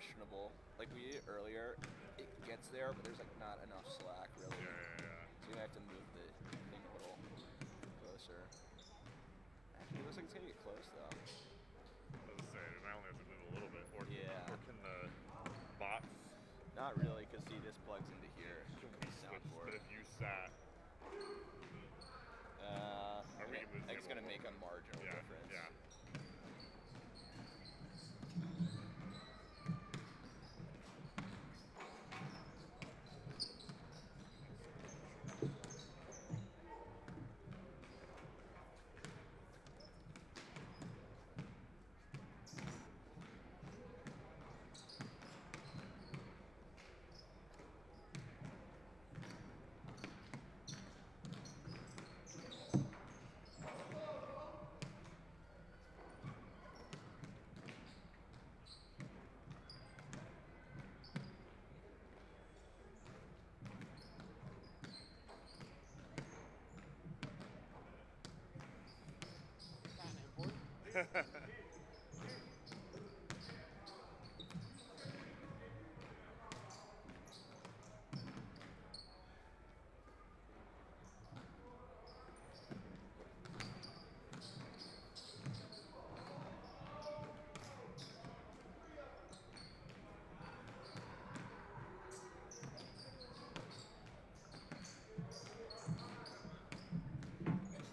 questionable. Like we did earlier, it gets there, but there's like not enough slack really. Yeah. So you have to move the thing a little closer. Actually, it looks like it's gonna get close though. I was saying, I only have to move a little bit. Or can the box? Not really, because see, this plugs into here. But if you sat, it's gonna make a marginal difference. Yeah.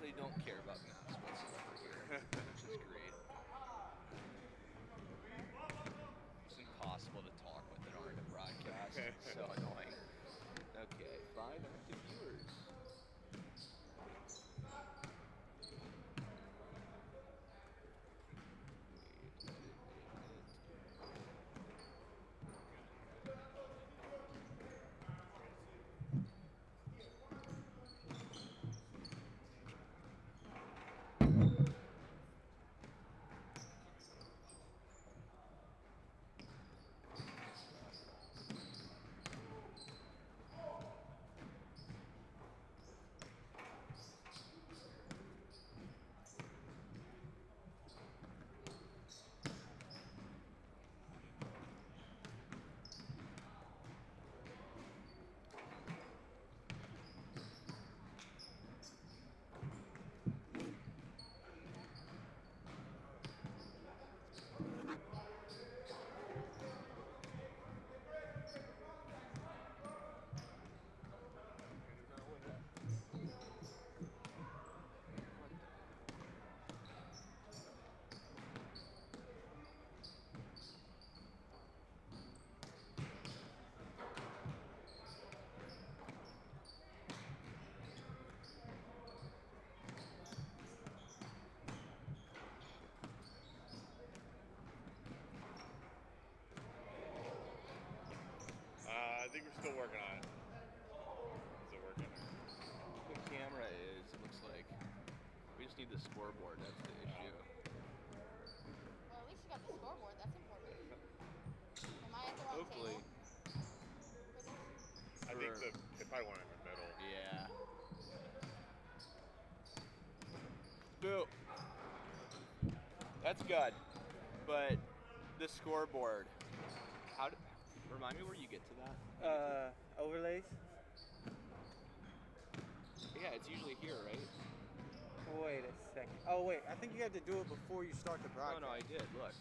They don't care about mass whatsoever here, which is great. It's impossible to talk with an art broadcast. It's so annoying. Okay, 5 active viewers. I think we're still working on it. Is it working? The camera is, it looks like. We just need the scoreboard, that's the issue. Well, at least you got the scoreboard, that's important. Am I at the wrong table? I think they probably want it in the middle. Yeah. Boo. That's good. But the scoreboard, remind me where you get to that? Overlays. Yeah, it's usually here, right? Wait a second. Oh, wait. I think you have to do it before you start the broadcast. No, I did. Look.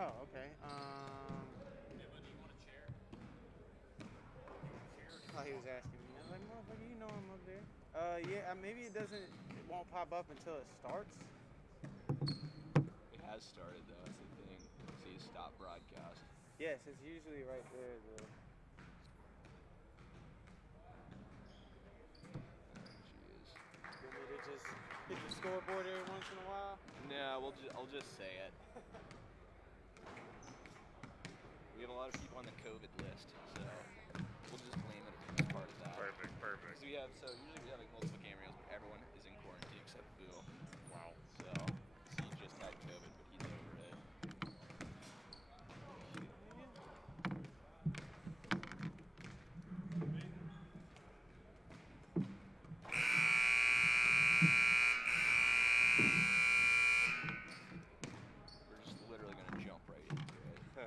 Oh, okay. Do you want a chair? Oh, he was asking me. I was like, motherfucker, you know I'm up there. Yeah, maybe it won't pop up until it starts. It has started, though. That's the thing. See, stop broadcast. Yes, it's usually right there, though. You want me to just hit the scoreboard every once in a while? No, I'll just say it. We have a lot of people on the COVID list, so we'll just blame it as part of that. Perfect. So usually we have like multiple cameos, but everyone is in quarantine except Boo. Wow. So he just had COVID, but he's over it. We're just literally gonna jump right into it.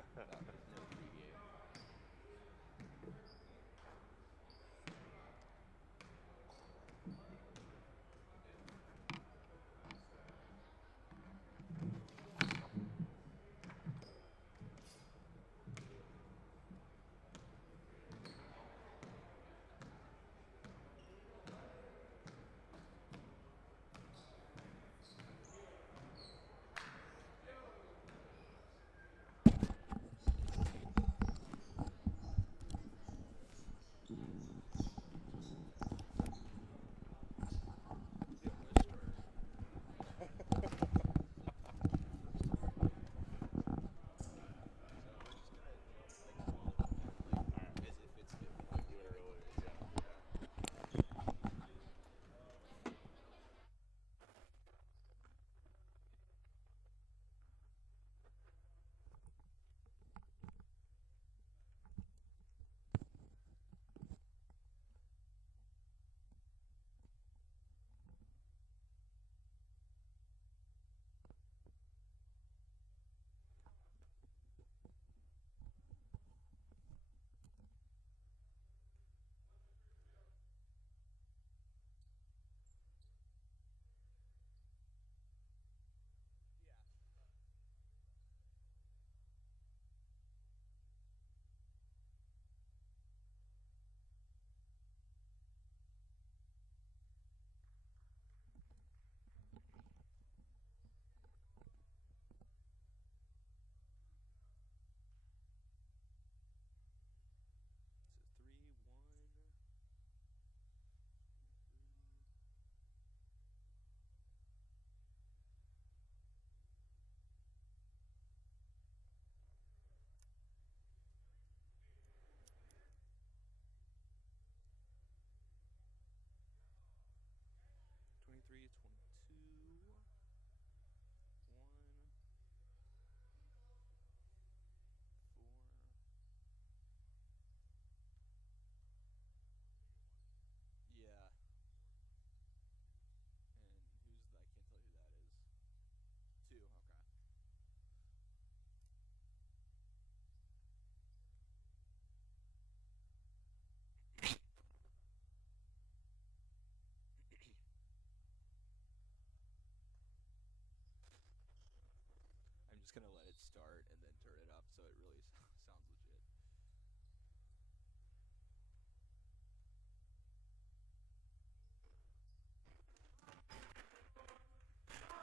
start and then turn it up so it really sounds legit.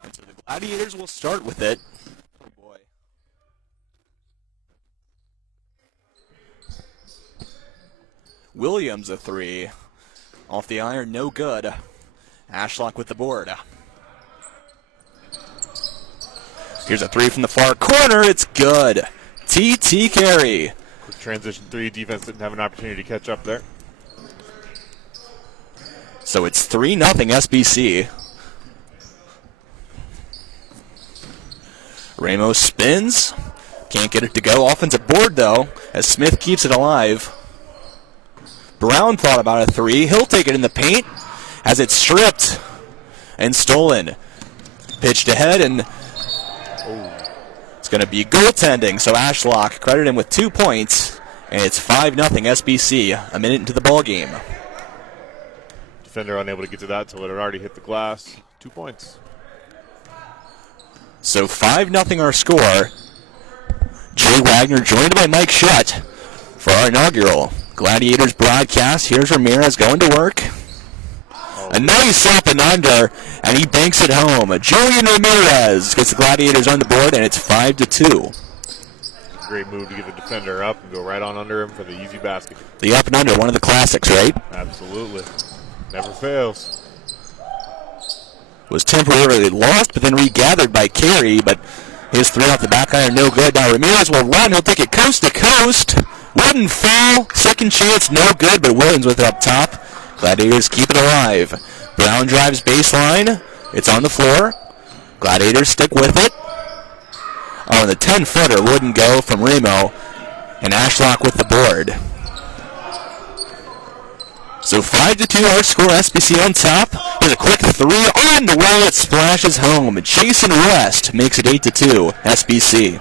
And so the Gladiators will start with it. Oh boy. Williams a 3. Off the iron, no good. Ashlock with the board. Here's a 3 from the far corner. It's good. TT carry. Quick transition 3. Defense didn't have an opportunity to catch up there. So it's 3-0 SBC. Ramos spins. Can't get it to go. Offensive board, though, as Smith keeps it alive. Brown thought about a 3. He'll take it in the paint as it's stripped and stolen. Pitched ahead, and it's going to be goaltending. So Ashlock credited him with 2 points, and it's 5-0 SBC. A minute into the ball game. Defender unable to get to that until it had already hit the glass. 2 points. So 5-0 our score. Jay Wagner joined by Mike Shutt for our inaugural Gladiators broadcast. Here's Ramirez going to work. A nice up and under, and he banks it home. Julian Ramirez gets the Gladiators on the board, and it's 5-2. Great move to get the defender up and go right on under him for the easy basket. The up and under, one of the classics, right? Absolutely. Never fails. Was temporarily lost, but then regathered by Carey, but his 3 off the back iron, no good. Now Ramirez will run. He'll take it coast to coast. Wouldn't fall. Second chance, no good, but Williams with it up top. Gladiators keep it alive. Brown drives baseline. It's on the floor. Gladiators stick with it. Oh, and the 10-footer wouldn't go from Remo. And Ashlock with the board. So 5-2 our score, SBC on top. Here's a quick 3 on the wall. It splashes home. Jason West makes it 8-2, SBC.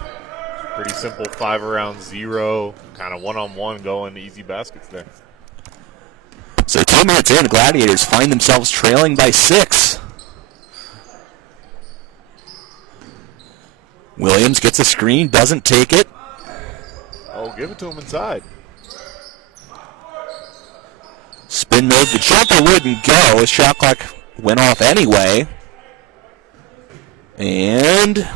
Pretty simple 5-around-0, kind of one-on-one going easy baskets there. So 2 minutes in, the Gladiators find themselves trailing by 6. Williams gets a screen, doesn't take it. Oh, give it to him inside. Spin move, the jumper wouldn't go. His shot clock went off anyway. And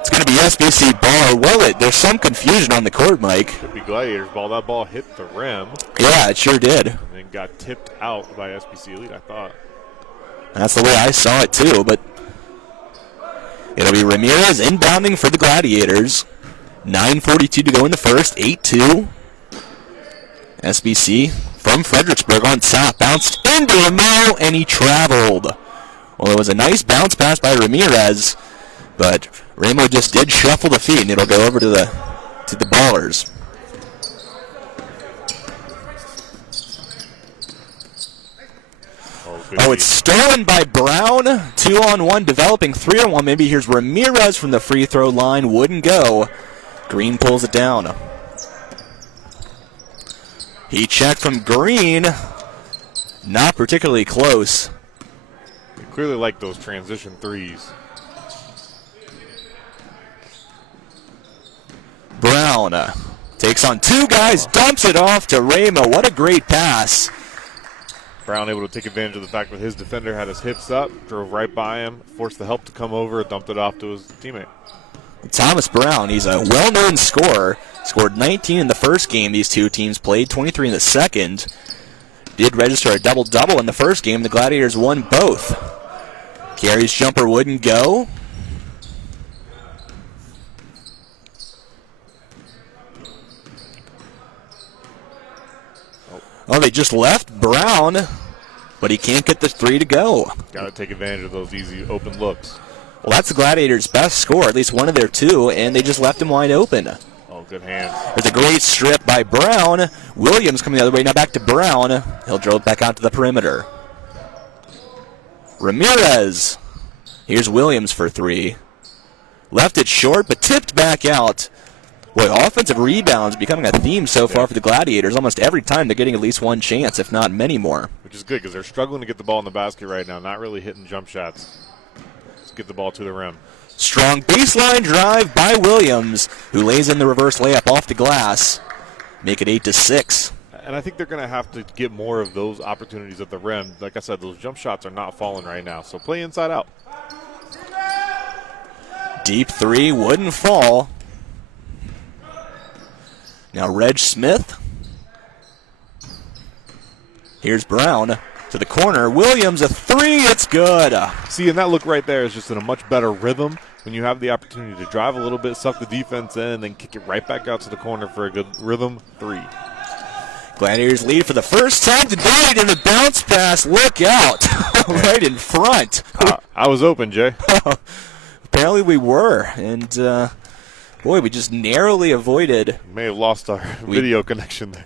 it's going to be SBC ball, or will it? There's some confusion on the court, Mike. Could be Gladiators ball. That ball hit the rim. Yeah, it sure did. And then got tipped out by SBC Elite, I thought. That's the way I saw it, too, but it'll be Ramirez inbounding for the Gladiators. 9:42 to go in the first, 8-2. SBC from Fredericksburg on top. Bounced into Ramo, and he traveled. Well, it was a nice bounce pass by Ramirez, but Ramo just did shuffle the feet, and it'll go over to the Ballers. Oh, it's stolen by Brown. 2-on-1, developing 3-on-1. Maybe here's Ramirez from the free throw line. Wouldn't go. Green pulls it down. He checked from Green. Not particularly close. They clearly like those transition threes. Brown takes on 2 guys, dumps it off to Ramo. What a great pass. Brown able to take advantage of the fact that his defender had his hips up, drove right by him, forced the help to come over, dumped it off to his teammate. Thomas Brown, he's a well-known scorer. Scored 19 in the first game these two teams played, 23 in the second. Did register a double-double in the first game. The Gladiators won both. Carey's jumper wouldn't go. Oh, they just left Brown, but he can't get the 3 to go. Got to take advantage of those easy open looks. Well, that's the Gladiators' best score, at least one of their 2, and they just left him wide open. Oh, good hands. There's a great strip by Brown. Williams coming the other way. Now back to Brown. He'll drill it back out to the perimeter. Ramirez. Here's Williams for 3. Left it short, but tipped back out. Boy, offensive rebounds becoming a theme so far for the Gladiators. Almost every time they're getting at least one chance, if not many more. Which is good because they're struggling to get the ball in the basket right now, not really hitting jump shots. get the ball to the rim. Strong baseline drive by Williams, who lays in the reverse layup off the glass. Make it 8-6. And I think they're going to have to get more of those opportunities at the rim. Like I said, those jump shots are not falling right now. So play inside out. Deep three wouldn't fall. Now Reg Smith. Here's Brown to the corner. Williams, a three. It's good. See, and that look right there is just in a much better rhythm when you have the opportunity to drive a little bit, suck the defense in, and then kick it right back out to the corner for a good rhythm three. Gladiators lead for the first time tonight in the bounce pass. Look out. Right in front. I was open, Jay. Apparently we were. And, boy, we just narrowly avoided. May have lost our video connection there.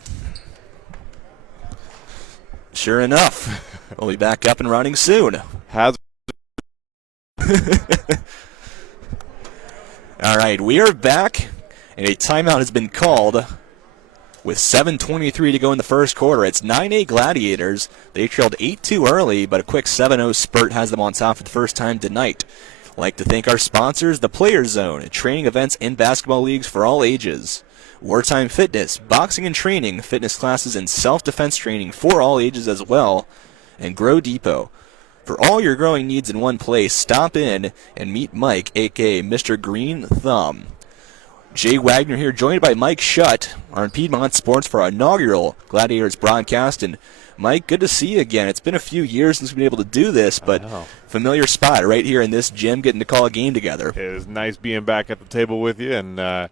Sure enough. We'll be back up and running soon. All right, we are back, and a timeout has been called with 7:23 to go in the first quarter. It's 9-8 Gladiators. They trailed 8-2 early, but a quick 7-0 spurt has them on top for the first time tonight. I'd like to thank our sponsors, the Players Zone, training events and basketball leagues for all ages. Wartime Fitness, boxing and training, fitness classes, and self-defense training for all ages as well. And Grow Depot. For all your growing needs in one place, stop in and meet Mike, a.k.a. Mr. Green Thumb. Jay Wagner here, joined by Mike Schutt on Piedmont Sports for our inaugural Gladiators broadcast. And Mike, good to see you again. It's been a few years since we've been able to do this, but familiar spot right here in this gym, getting to call a game together. It was nice being back at the table with you, and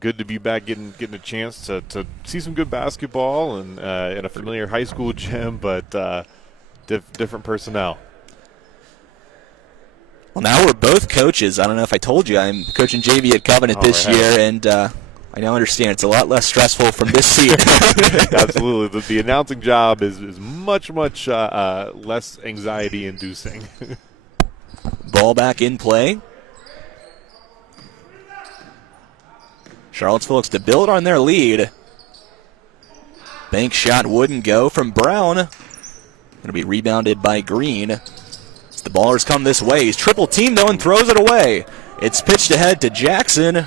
good to be back getting a chance to see some good basketball and in a familiar high school gym, but different personnel. Well, now we're both coaches. I don't know if I told you, I'm coaching JV at Covenant this year, and I now understand it's a lot less stressful from this seat. Absolutely. The announcing job is much less anxiety-inducing. Ball back in play. Charlottesville looks to build on their lead. Bank shot wouldn't go from Brown. Going to be rebounded by Green. As the ballers come this way. He's triple teamed though and throws it away. It's pitched ahead to Jackson,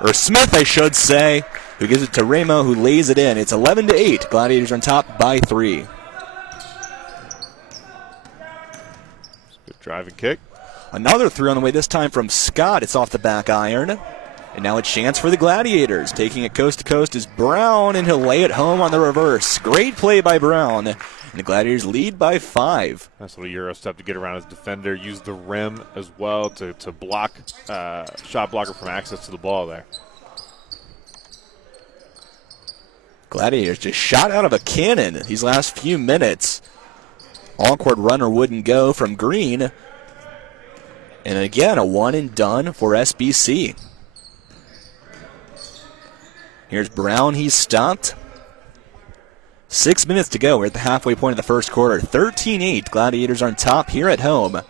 or Smith I should say, who gives it to Ramo, who lays it in. It's 11-8. Gladiators on top by 3. Good driving kick. Another three on the way, this time from Scott. It's off the back iron. And now a chance for the Gladiators. Taking it coast to coast is Brown, and he'll lay it home on the reverse. Great play by Brown. And the Gladiators lead by 5. Nice little Euro step to get around his defender. Use the rim as well to block shot blocker from access to the ball there. Gladiators just shot out of a cannon these last few minutes. All-court runner wouldn't go from Green. And again, a one and done for SBC. Here's Brown. He's stopped. 6 minutes to go. We're at the halfway point of the first quarter. 13-8. Gladiators on top here at home.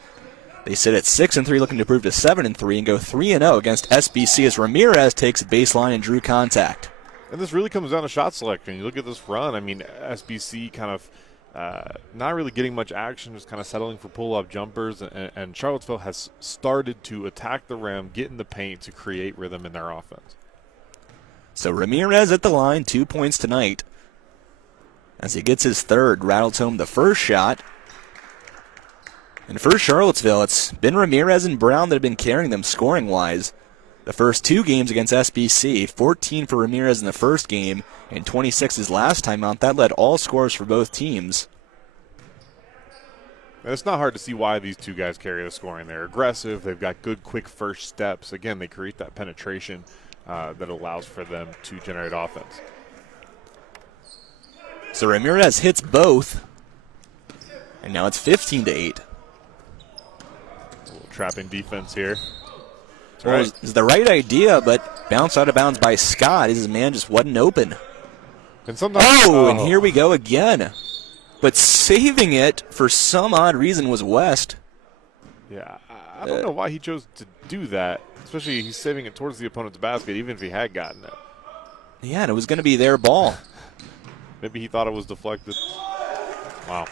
They sit at 6-3, looking to improve to 7-3 and go 3-0 against SBC as Ramirez takes a baseline and drew contact. And this really comes down to shot selection. You look at this run. I mean, SBC kind of not really getting much action, just kind of settling for pull-up jumpers. And Charlottesville has started to attack the rim, get in the paint to create rhythm in their offense. So Ramirez at the line, 2 points tonight. As he gets his third, rattles home the first shot. And for Charlottesville, it's been Ramirez and Brown that have been carrying them scoring-wise. The first 2 games against SBC, 14 for Ramirez in the first game, and 26 his last time out. That led all scores for both teams. And it's not hard to see why these two guys carry the scoring. They're aggressive. They've got good, quick first steps. Again, they create that penetration that allows for them to generate offense. So Ramirez hits both, and now it's 15-8. A little trapping defense here. Well, it was the right idea, but bounced out of bounds by Scott. His man just wasn't open. And sometimes, and here we go again. But saving it for some odd reason was West. Yeah, I don't know why he chose to do that, especially he's saving it towards the opponent's basket, even if he had gotten it. Yeah, and it was going to be their ball. Maybe he thought it was deflected. Wow.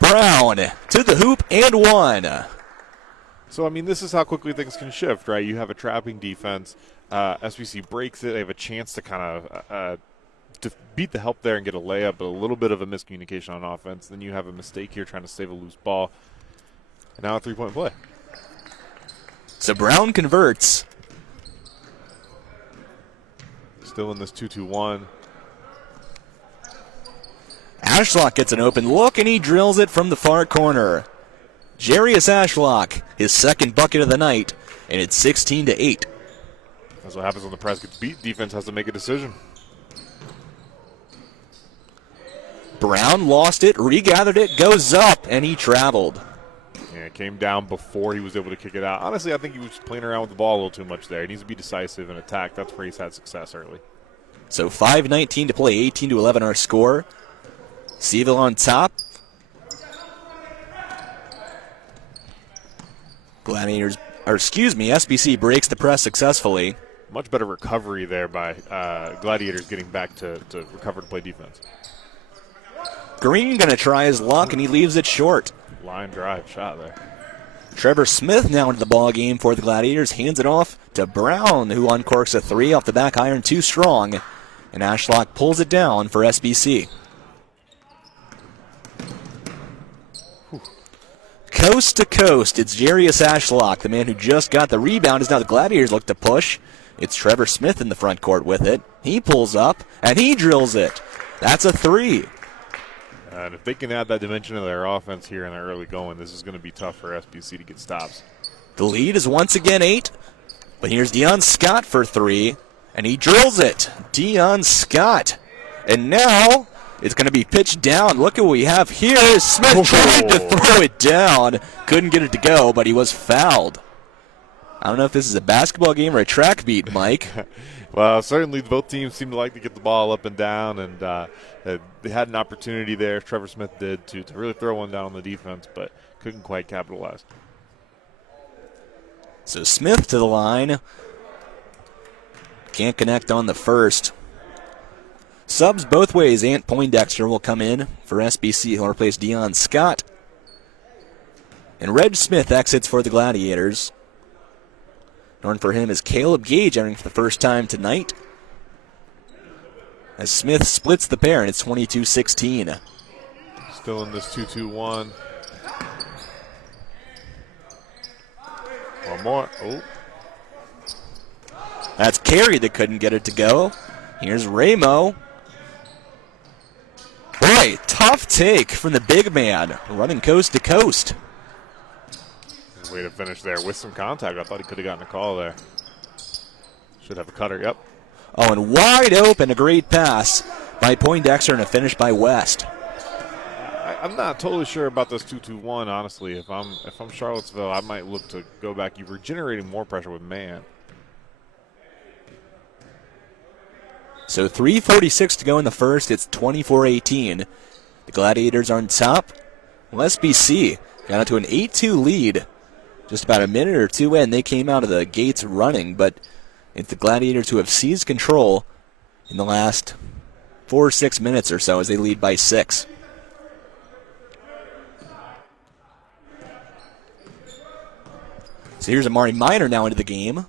Brown to the hoop and one. So, I mean, this is how quickly things can shift, right? You have a trapping defense. SBC breaks it. They have a chance to kind of to beat the help there and get a layup, but a little bit of a miscommunication on offense. Then you have a mistake here trying to save a loose ball. And now a three-point play. So Brown converts. Still in this 2-2-1. Ashlock gets an open look, and he drills it from the far corner. Jarius Ashlock, his second bucket of the night, and it's 16-8. That's what happens when the press gets beat. Defense has to make a decision. Brown lost it, regathered it, goes up, and he traveled. Yeah, it came down before he was able to kick it out. Honestly, I think he was playing around with the ball a little too much there. He needs to be decisive and attack. That's where he's had success early. So 5:19 to play, 18-11 our score. Seville on top. SBC breaks the press successfully. Much better recovery there by Gladiators getting back to recover to play defense. Green going to try his luck, and he leaves it short. Line drive shot there. Trevor Smith now into the ball game for the Gladiators. Hands it off to Brown, who uncorks a three off the back iron, too strong. And Ashlock pulls it down for SBC. Coast to coast, it's Jarius Ashlock, the man who just got the rebound. Is now the Gladiators look to push. It's Trevor Smith in the front court with it. He pulls up, and he drills it. That's a three. And if they can add that dimension to their offense here in the early going, this is going to be tough for SBC to get stops. The lead is once again 8, but here's Deion Scott for three, and he drills it. Deion Scott. And now it's going to be pitched down. Look at what we have here. Smith tried to throw it down. Couldn't get it to go, but he was fouled. I don't know if this is a basketball game or a track beat, Mike. Well, certainly both teams seem to like to get the ball up and down, and they had an opportunity there. Trevor Smith did to really throw one down on the defense, but couldn't quite capitalize. So Smith to the line. Can't connect on the first. Subs both ways. Ant Poindexter will come in for SBC. He'll replace Deion Scott. And Reg Smith exits for the Gladiators. On for him is Caleb Gage entering for the first time tonight. As Smith splits the pair, and it's 22-16. Still in this 2-2-1. One more. Oh. That's Carey that couldn't get it to go. Here's Ramo. Boy, tough take from the big man, running coast to coast. Way to finish there with some contact. I thought he could have gotten a call there. Should have a cutter, yep. Oh, and wide open, a great pass by Poindexter and a finish by West. I'm not totally sure about this 2-2-1, honestly. If I'm Charlottesville, I might look to go back. You were generating more pressure with man. So 3:46 to go in the first. It's 24-18. The Gladiators are on top. Well, SBC got out to an 8-2 lead. Just about a minute or two in, they came out of the gates running, but it's the Gladiators who have seized control in the last 4 or 6 minutes or so as they lead by 6. So here's Amari Minor now into the game.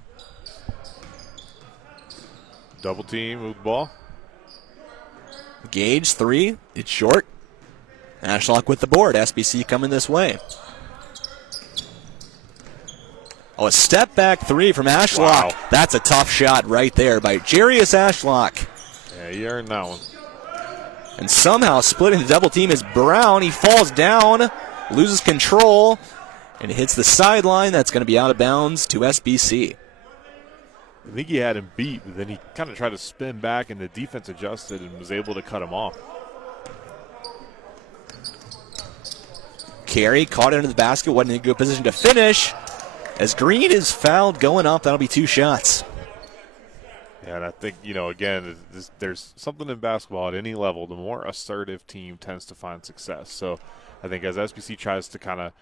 Double team, move the ball. Gage, three. It's short. Ashlock with the board. SBC coming this way. Oh, a step back three from Ashlock. Wow. That's a tough shot right there by Jarius Ashlock. Yeah, he earned that one. And somehow splitting the double team is Brown. He falls down, loses control, and hits the sideline. That's going to be out of bounds to SBC. I think he had him beat, but then he kind of tried to spin back, and the defense adjusted and was able to cut him off. Carey caught it under the basket, wasn't in a good position to finish. As Green is fouled going up, that'll be 2 shots. Yeah, and I think, again, there's something in basketball at any level. The more assertive team tends to find success. So I think as SBC tries to kind of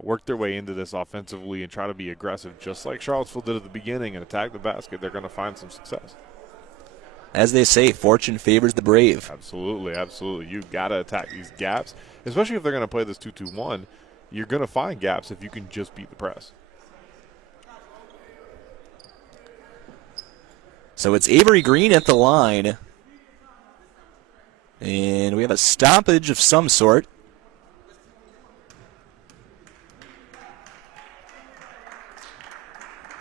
work their way into this offensively and try to be aggressive, just like Charlottesville did at the beginning, and attack the basket, they're going to find some success. As they say, fortune favors the brave. Absolutely, absolutely. You've got to attack these gaps, especially if they're going to play this 2-2-1. You're going to find gaps if you can just beat the press. So it's Avery Green at the line. And we have a stoppage of some sort.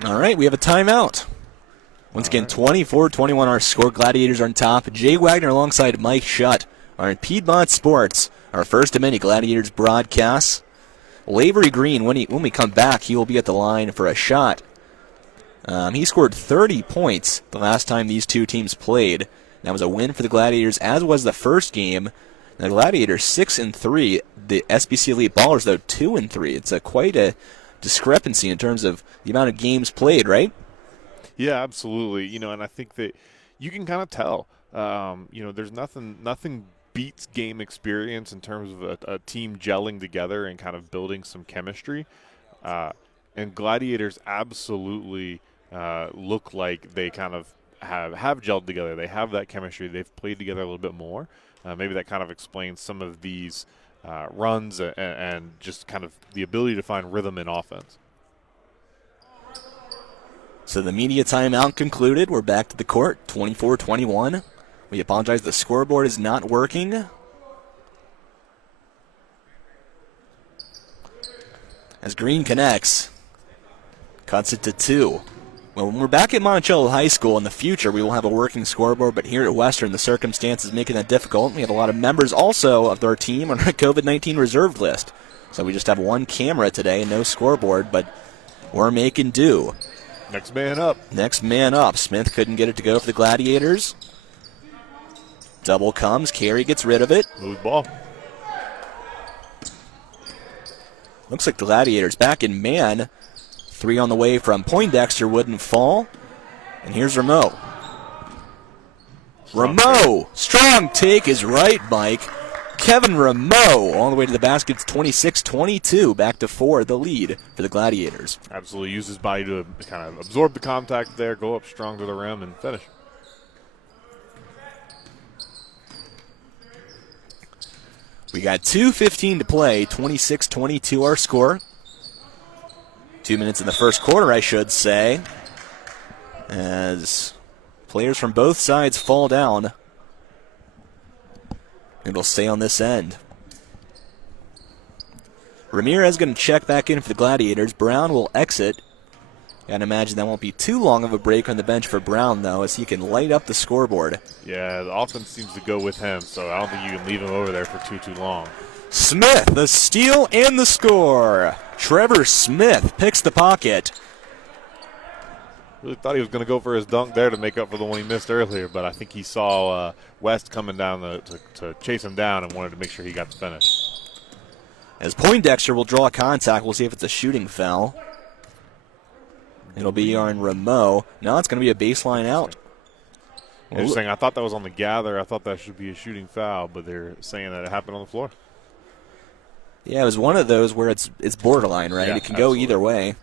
All right, we have a timeout. Once again, 24-21 our score. Gladiators are on top. Jay Wagner alongside Mike Shutt are in Piedmont Sports, our first of many Gladiators broadcasts. Well, Avery Green, when we come back, he will be at the line for a shot. He scored 30 points the last time these two teams played. That was a win for the Gladiators, as was the first game. The Gladiators 6-3. The SBC Elite Ballers, though, 2-3. It's quite a discrepancy in terms of the amount of games played, right? Yeah, absolutely. And I think that you can kind of tell. There's nothing beats game experience in terms of a team gelling together and kind of building some chemistry. And Gladiators absolutely look like they kind of have gelled together. They have that chemistry. They've played together a little bit more. Maybe that kind of explains some of these runs and just kind of the ability to find rhythm in offense. So the media timeout concluded. We're back to the court, 24-21. We apologize, the scoreboard is not working. As Green connects, cuts it to 2. Well, when we're back at Monticello High School in the future, we will have a working scoreboard, but here at Western, the circumstances making that difficult. We have a lot of members also of our team on our COVID-19 reserved list. So we just have one camera today and no scoreboard, but we're making do. Next man up. Next man up. Smith couldn't get it to go for the Gladiators. Double comes. Carey gets rid of it. Smooth ball. Looks like the Gladiators back in man. 3 on the way from Poindexter wouldn't fall. And here's Rameau. Rameau! Strong take is right, Mike. Kevin Rameau all the way to the basket. It's 26-22. Back to 4, the lead for the Gladiators. Absolutely use his body to kind of absorb the contact there, go up strong to the rim, and finish. We got 2:15 to play. 26-22 our score. 2 minutes in the first quarter, I should say, as players from both sides fall down. It'll stay on this end. Ramirez going to check back in for the Gladiators. Brown will exit. Gotta imagine that won't be too long of a break on the bench for Brown, though, as he can light up the scoreboard. Yeah, the offense seems to go with him, so I don't think you can leave him over there for too long. Smith, the steal and the score. Trevor Smith picks the pocket. Really thought he was going to go for his dunk there to make up for the one he missed earlier, but I think he saw West coming down to chase him down and wanted to make sure he got the finish. As Poindexter will draw a contact, we'll see if it's a shooting foul. It'll be on Rameau. No, it's going to be a baseline out. Interesting. I thought that was on the gather. I thought that should be a shooting foul, but they're saying that it happened on the floor. Yeah, it was one of those where it's borderline, right? Yeah, it can go either way.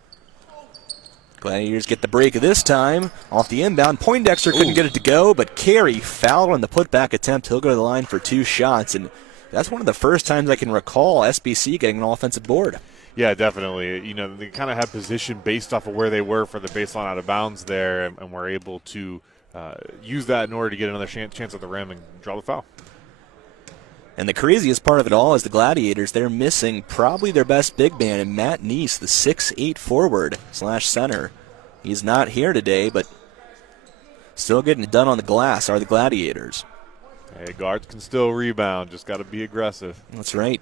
Gladiators get the break this time. Off the inbound, Poindexter couldn't get it to go, but Carey fouled on the putback attempt. He'll go to the line for 2 shots, and that's one of the first times I can recall SBC getting an offensive board. Yeah, definitely. They kind of had position based off of where they were for the baseline out of bounds there, and were able to use that in order to get another chance at the rim and draw the foul. And the craziest part of it all is the Gladiators, they're missing probably their best big man, and Matt Neese, the 6'8 forward / center. He's not here today, but still getting it done on the glass are the Gladiators. Hey, guards can still rebound, just got to be aggressive. That's right.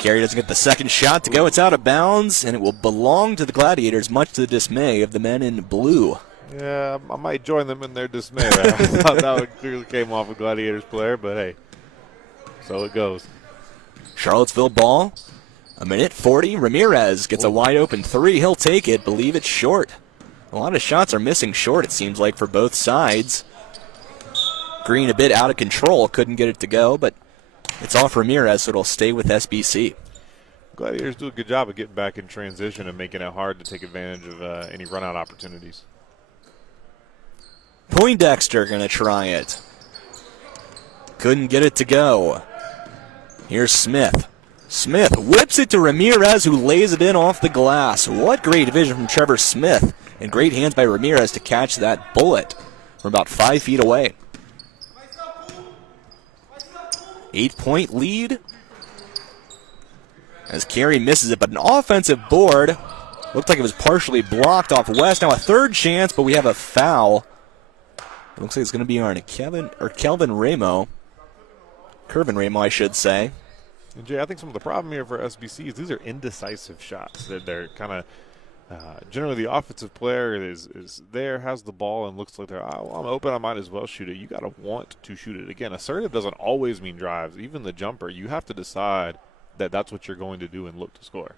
Carey doesn't get the second shot to go. It's out of bounds, and it will belong to the Gladiators, much to the dismay of the men in blue. Yeah, I might join them in their dismay. I thought that one clearly came off a Gladiators player, but hey, so it goes. Charlottesville ball, 1:40. Ramirez gets a wide open 3. He'll take it. Believe it's short. A lot of shots are missing short, it seems like, for both sides. Green a bit out of control. Couldn't get it to go, but it's off Ramirez, so it'll stay with SBC. Gladiators do a good job of getting back in transition and making it hard to take advantage of any run-out opportunities. Poindexter going to try it. Couldn't get it to go. Here's Smith. Smith whips it to Ramirez, who lays it in off the glass. What great vision from Trevor Smith, and great hands by Ramirez to catch that bullet from about 5 feet away. 8-point lead as Carey misses it, but an offensive board. Looked like it was partially blocked off West. Now a third chance, but we have a foul. It looks like it's going to be on Kelvin Ramo. Curvin Ramo, I should say. And Jay, I think some of the problem here for SBC is these are indecisive shots. They're kind of generally the offensive player is there, has the ball, and looks like they're, oh, well, I'm open, I might as well shoot it. You got to want to shoot it. Again, assertive doesn't always mean drives. Even the jumper, you have to decide that that's what you're going to do and look to score.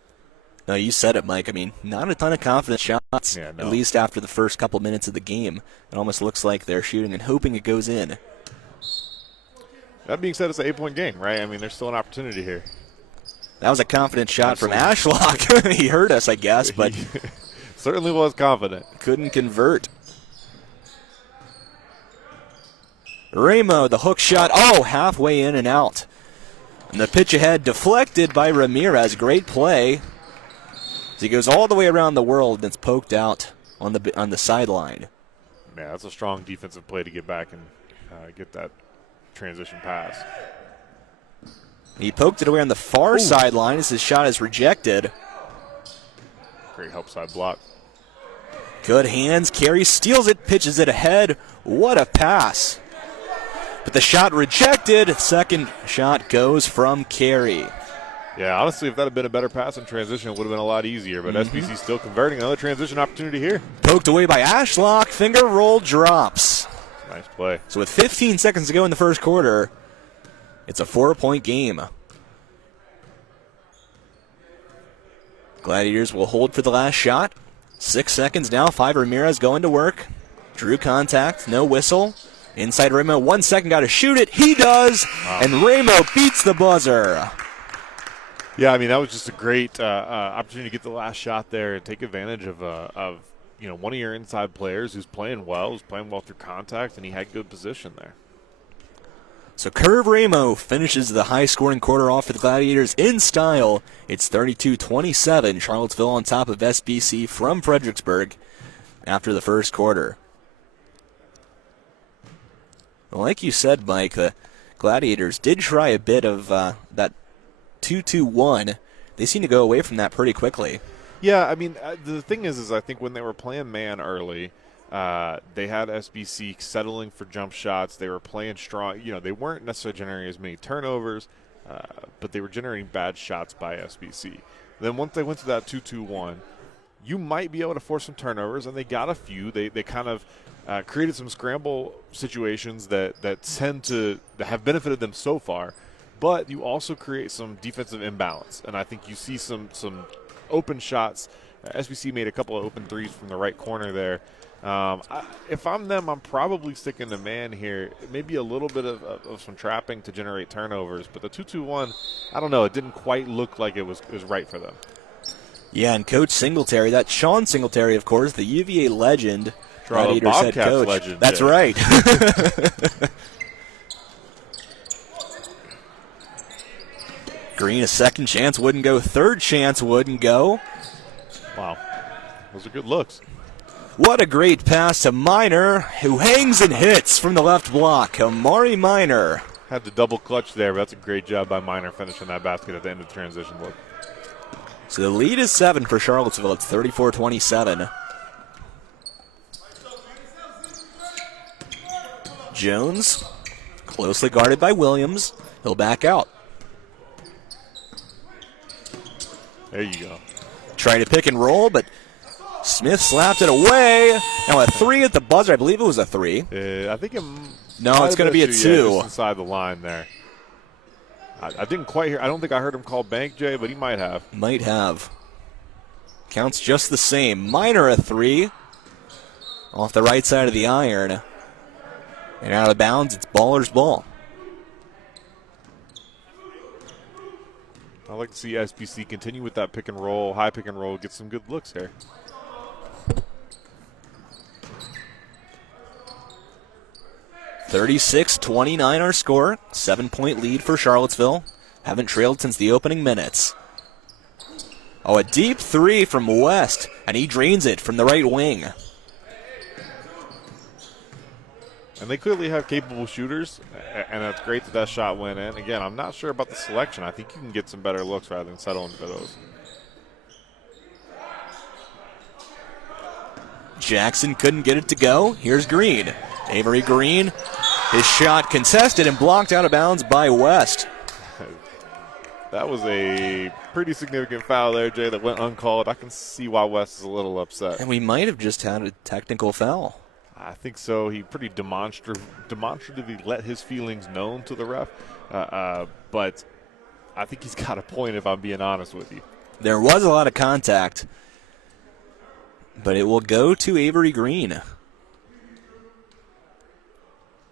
No, you said it, Mike. I mean, not a ton of confident shots, Yeah, no. at least after the first couple minutes of the game. It almost looks like they're shooting and hoping it goes in. That being said, it's an 8-point game, right? I mean, there's still an opportunity here. That was a confident shot Absolutely. from Ashlock. He hurt us, I guess, but Certainly was confident. couldn't convert. Ramo, the hook shot, halfway in and out. And the pitch ahead deflected by Ramirez. Great play. As he goes all the way around the world and it's poked out on the sideline. Yeah, that's a strong defensive play to get back and get that transition pass. He poked it away on the far sideline as his shot is rejected. Great help side block. Good hands. Carey steals it, pitches it ahead. What a pass. But the shot rejected. Second shot goes from Carey. Yeah, honestly, if that had been a better pass in transition, it would have been a lot easier. But SBC still converting. Another transition opportunity here. Poked away by Ashlock. Finger roll drops. Nice play. So with 15 seconds to go in the first quarter, it's a 4-point game. Gladiators will hold for the last shot. 6 seconds now. 5 Ramirez going to work. Drew contact. No whistle. Inside Ramo. 1 second. Got to shoot it. He does. Wow. And Ramo beats the buzzer. Yeah, I mean, that was just a great opportunity to get the last shot there and take advantage of one of your inside players who's playing well through contact, and he had good position there. So Curve Ramo finishes the high-scoring quarter off for the Gladiators in style. It's 32-27. Charlottesville on top of SBC from Fredericksburg after the first quarter. Well, like you said, Mike, the Gladiators did try a bit of that 2-2-1. They seem to go away from that pretty quickly. Yeah, I mean, the thing is I think when they were playing man early, they had SBC settling for jump shots. They were playing strong. They weren't necessarily generating as many turnovers, but they were generating bad shots by SBC. Then once they went to that 2-2-1, you might be able to force some turnovers, and they got a few. They kind of created some scramble situations that tend to have benefited them so far, but you also create some defensive imbalance, and I think you see some open shots. SBC made a couple of open threes from the right corner there. If I'm them, I'm probably sticking to man here. Maybe a little bit of some trapping to generate turnovers, but the 2-2-1, I don't know. It didn't quite look like it was right for them. Yeah, and Coach Singletary, that's Sean Singletary, of course, the UVA legend, Charlotte Gladiators head Bobcats coach. legend. That's yeah. right. Green, a second chance wouldn't go. Third chance wouldn't go. Wow. Those are good looks. What a great pass to Minor, who hangs and hits from the left block. Amari Minor. Had the double clutch there, but that's a great job by Minor finishing that basket at the end of the transition look. So the lead is 7 for Charlottesville. It's 34-27. Jones, closely guarded by Williams. He'll back out. There you go. Trying to pick and roll, but Smith slapped it away. Now a 3 at the buzzer. I believe it was a 3. I think it. No, it's going to be a 2. Just inside the line there. I didn't quite hear. I don't think I heard him call bank, Jay, but he might have. Might have. Counts just the same. Minor a 3. Off the right side of the iron. And out of bounds, it's Baller's ball. I'd like to see SBC continue with that pick and roll, high pick and roll, get some good looks here. (36-29) our score. 7-point lead for Charlottesville. Haven't trailed since the opening minutes. Oh, a deep three from West, and he drains it from the right wing. And they clearly have capable shooters, and it's great that shot went in. Again, I'm not sure about the selection. I think you can get some better looks rather than settling for those. Jackson couldn't get it to go. Here's Green. Avery Green, his shot contested and blocked out of bounds by West. That was a pretty significant foul there, Jay, that went uncalled. I can see why West is a little upset. And we might have just had a technical foul. I think so. He pretty demonstratively let his feelings known to the ref. But I think he's got a point, if I'm being honest with you. There was a lot of contact, but it will go to Avery Green.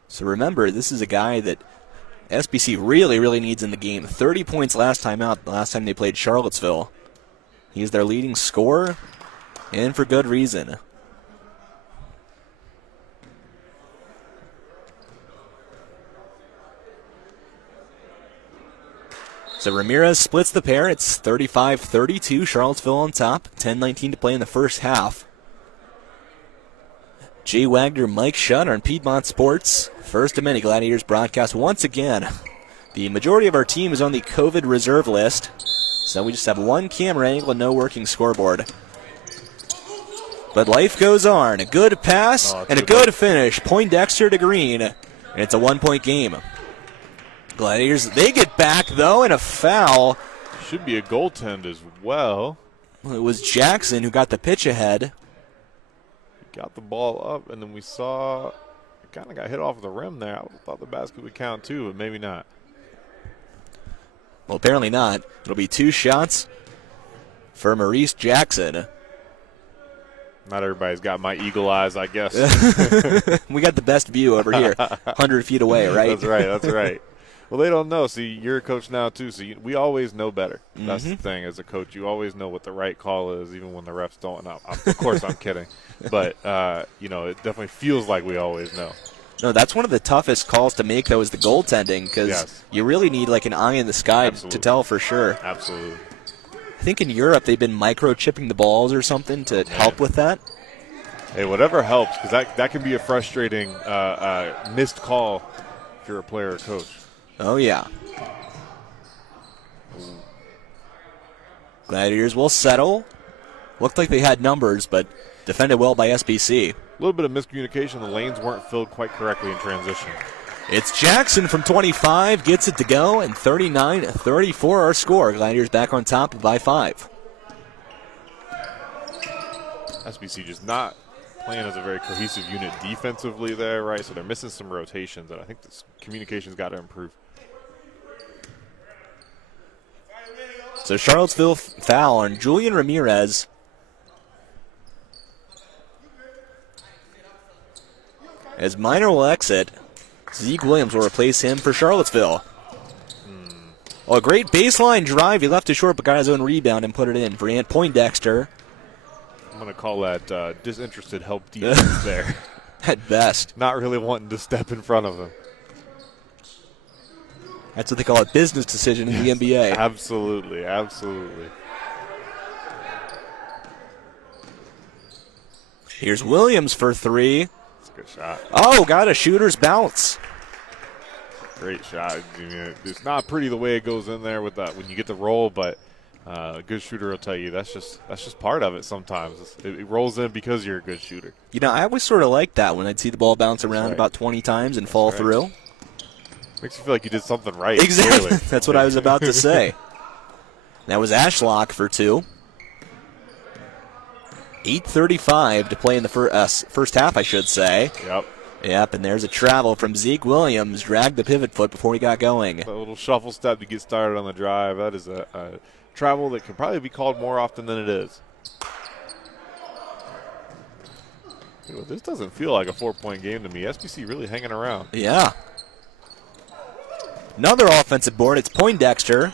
So remember, this is a guy that SBC really, really needs in the game. 30 points last time out, the last time they played Charlottesville. He's their leading scorer, and for good reason. So Ramirez splits the pair. It's 35-32, Charlottesville on top. 10-19 to play in the first half. Jay Wagner, Mike Shutter on Piedmont Sports. First of many Gladiators broadcast once again. The majority of our team is on the COVID reserve list, so we just have one camera angle and no working scoreboard. But life goes on. A good pass and a good finish. Poindexter to Green, and it's a one-point game. Gladiators, they get back, though, and a foul. Should be a goaltend as well. It was Jackson who got the pitch ahead. Got the ball up, and then we saw it kind of got hit off the rim there. I thought the basket would count too, but maybe not. Well, apparently not. It'll be 2 shots for Maurice Jackson. Not everybody's got my eagle eyes, I guess. We got the best view over here, 100 feet away, right? That's right, that's right. Well, they don't know. See, you're a coach now, too, so we always know better. That's the thing. As a coach, you always know what the right call is, even when the refs don't. Of course, I'm kidding. But, it definitely feels like we always know. No, that's one of the toughest calls to make, though, is the goaltending, because you really need, like, an eye in the sky to tell for sure. Absolutely. I think in Europe they've been microchipping the balls or something to help with that. Hey, whatever helps, because that can be a frustrating missed call if you're a player or coach. Oh, yeah. Gladiators will settle. Looked like they had numbers, but defended well by SBC. A little bit of miscommunication. The lanes weren't filled quite correctly in transition. It's Jackson from 25, gets it to go, and 39-34 our score. Gladiators back on top by 5. SBC just not playing as a very cohesive unit defensively there, right? So they're missing some rotations, and I think this communication's got to improve. So Charlottesville foul on Julian Ramirez. As Minor will exit, Zeke Williams will replace him for Charlottesville. Oh, a great baseline drive. He left it short, but got his own rebound and put it in for Ant Poindexter. I'm going to call that disinterested help defense there. At best. Not really wanting to step in front of him. That's what they call a business decision in the NBA. Absolutely, absolutely. Here's Williams for 3. That's a good shot. Oh, got a shooter's bounce. Great shot. It's not pretty the way it goes in there with that when you get the roll, but a good shooter will tell you that's just part of it sometimes. It rolls in because you're a good shooter. You know, I always sort of like that when I'd see the ball bounce around about 20 times and fall through. Makes you feel like you did something right. Exactly. That's what I was about to say. That was Ashlock for 2. 8:35 to play in the first half, I should say. Yep, and there's a travel from Zeke Williams. Dragged the pivot foot before he got going. A little shuffle step to get started on the drive. That is a travel that can probably be called more often than it is. This doesn't feel like a 4-point game to me. SBC really hanging around. Yeah. Another offensive board. It's Poindexter.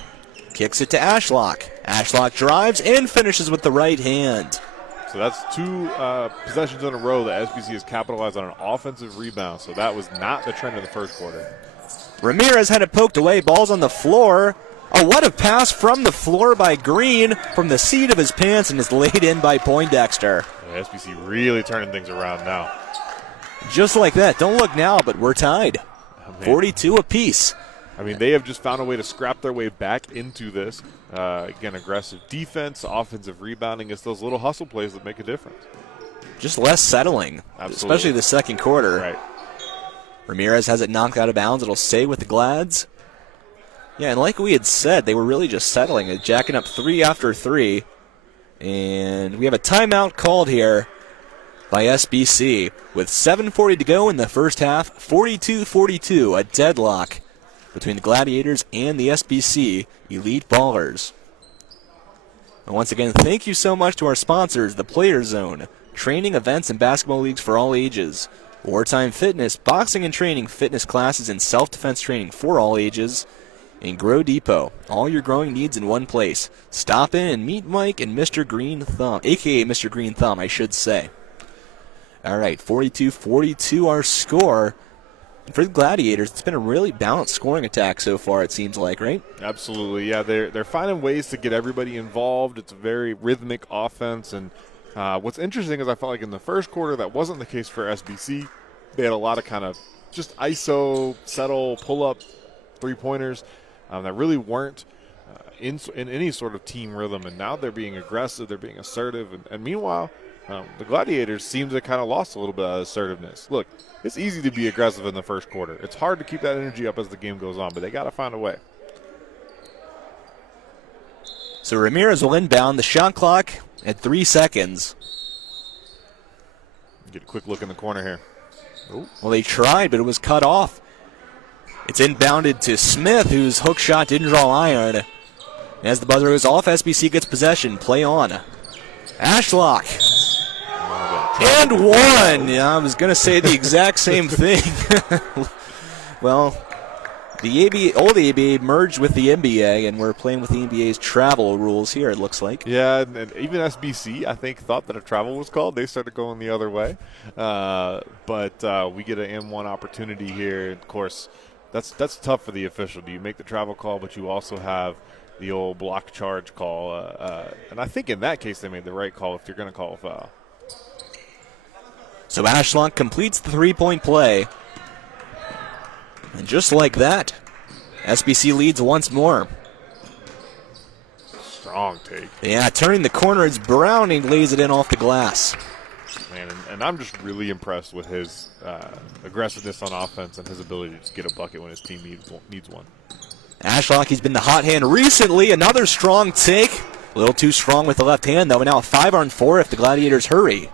Kicks it to Ashlock. Ashlock drives and finishes with the right hand. So that's 2 possessions in a row that SBC has capitalized on an offensive rebound. So that was not the trend of the first quarter. Ramirez had it poked away. Ball's on the floor. Oh, what a pass from the floor by Green from the seat of his pants and is laid in by Poindexter. Yeah, SBC really turning things around now. Just like that. Don't look now, but we're tied. 42 apiece. I mean, they have just found a way to scrap their way back into this. Again, aggressive defense, offensive rebounding. It's those little hustle plays that make a difference. Just less settling, Absolutely. especially the second quarter. Right. Ramirez has it knocked out of bounds. It'll stay with the Glads. Yeah, and like we had said, they were really just settling it, jacking up 3 after 3. And we have a timeout called here by SBC with 7:40 to go in the first half. 42-42, a deadlock between the Gladiators and the SBC Elite Ballers. And once again, thank you so much to our sponsors, the Player Zone, training events and basketball leagues for all ages, Wartime Fitness, boxing and training fitness classes and self-defense training for all ages, and Grow Depot, all your growing needs in one place. Stop in and meet Mike and Mr. Green Thumb, a.k.a. Mr. Green Thumb, I should say. All right, 42-42 our score. And for the Gladiators, it's been a really balanced scoring attack so far, it seems like, right? Absolutely, yeah. They're finding ways to get everybody involved. It's a very rhythmic offense. And what's interesting is I felt like in the first quarter that wasn't the case for SBC. They had a lot of kind of just ISO, settle, pull-up three-pointers that really weren't in any sort of team rhythm. And now they're being aggressive, they're being assertive. And meanwhile, the Gladiators seem to kind of lost a little bit of assertiveness. Look, it's easy to be aggressive in the first quarter. It's hard to keep that energy up as the game goes on, but they got to find a way. So Ramirez will inbound the shot clock at 3 seconds. Get a quick look in the corner here. Ooh. Well, they tried, but it was cut off. It's inbounded to Smith, whose hook shot didn't draw iron. As the buzzer goes off, SBC gets possession. Play on. Ashlock. And one. Yeah, I was going to say the exact same thing. Well, the old ABA merged with the NBA, and we're playing with the NBA's travel rules here, it looks like. Yeah, and even SBC, I think, thought that a travel was called. They started going the other way. But we get an M1 opportunity here. Of course, that's tough for the official. Do you make the travel call, but you also have the old block charge call? And I think in that case they made the right call if you're going to call a foul. So Ashlock completes the three-point play. And just like that, SBC leads once more. Strong take. Yeah, turning the corner as Browning lays it in off the glass. Man, and I'm just really impressed with his aggressiveness on offense and his ability to just get a bucket when his team needs one. Ashlock, he's been the hot hand recently. Another strong take. A little too strong with the left hand, though. Now a 5-on-4 if the Gladiators hurry.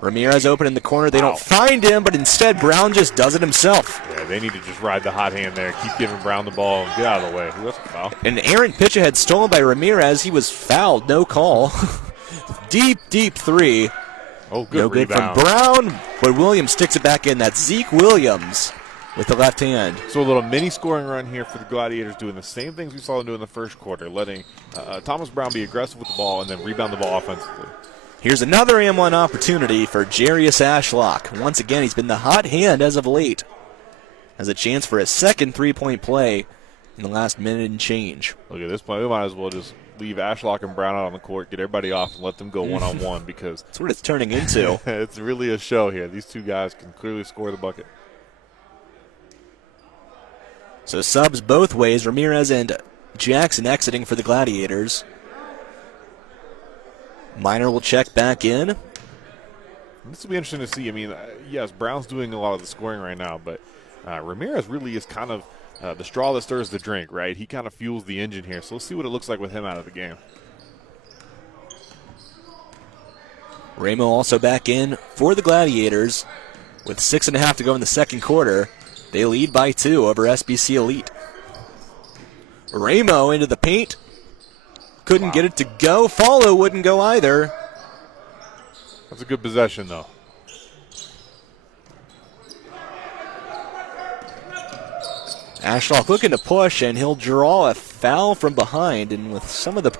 Ramirez open in the corner. They don't find him, but instead Brown just does it himself. Yeah, they need to just ride the hot hand there. Keep giving Brown the ball and get out of the way. Ooh, that's a foul. An errant pitch ahead stolen by Ramirez. He was fouled. No call. Deep three. Oh, good no good rebound. from Brown, but Williams sticks it back in. That's Zeke Williams with the left hand. So a little mini scoring run here for the Gladiators, doing the same things we saw them do in the first quarter, letting Thomas Brown be aggressive with the ball and then rebound the ball offensively. Here's another M1 opportunity for Jarius Ashlock. Once again, he's been the hot hand as of late. Has a chance for a second three-point play in the last minute and change. Look at this play. We might as well just leave Ashlock and Brown out on the court, get everybody off, and let them go one-on-one because that's what it's turning into. It's really a show here. These two guys can clearly score the bucket. So subs both ways. Ramirez and Jackson exiting for the Gladiators. Minor will check back in. This will be interesting to see. I mean, yes, Brown's doing a lot of the scoring right now, but Ramirez really is kind of the straw that stirs the drink, right? He kind of fuels the engine here. So we'll see what it looks like with him out of the game. Ramo also back in for the Gladiators with 6.5 to go in the second quarter. They lead by 2 over SBC Elite. Ramo into the paint. Couldn't get it to go. Follow wouldn't go either. That's a good possession, though. Ashlock looking to push, and he'll draw a foul from behind. And with some of the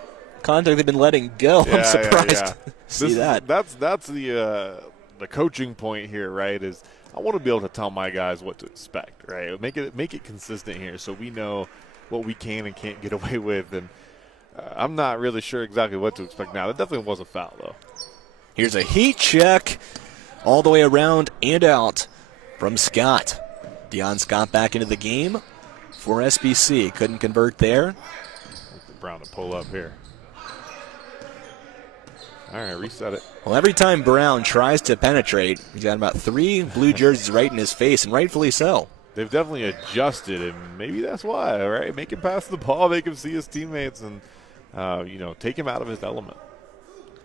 contact they've been letting go, I'm surprised to see that. That's the coaching point here, right? Is I want to be able to tell my guys what to expect, right? Make it consistent here, so we know what we can and can't get away with. And I'm not really sure exactly what to expect now. That definitely was a foul, though. Here's a heat check all the way around and out from Scott. Deion Scott back into the game for SBC. Couldn't convert there. Brown to pull up here. All right, reset it. Well, every time Brown tries to penetrate, he's got about 3 blue jerseys right in his face, and rightfully so. They've definitely adjusted, and maybe that's why, right? Make him pass the ball, make him see his teammates, and, take him out of his element.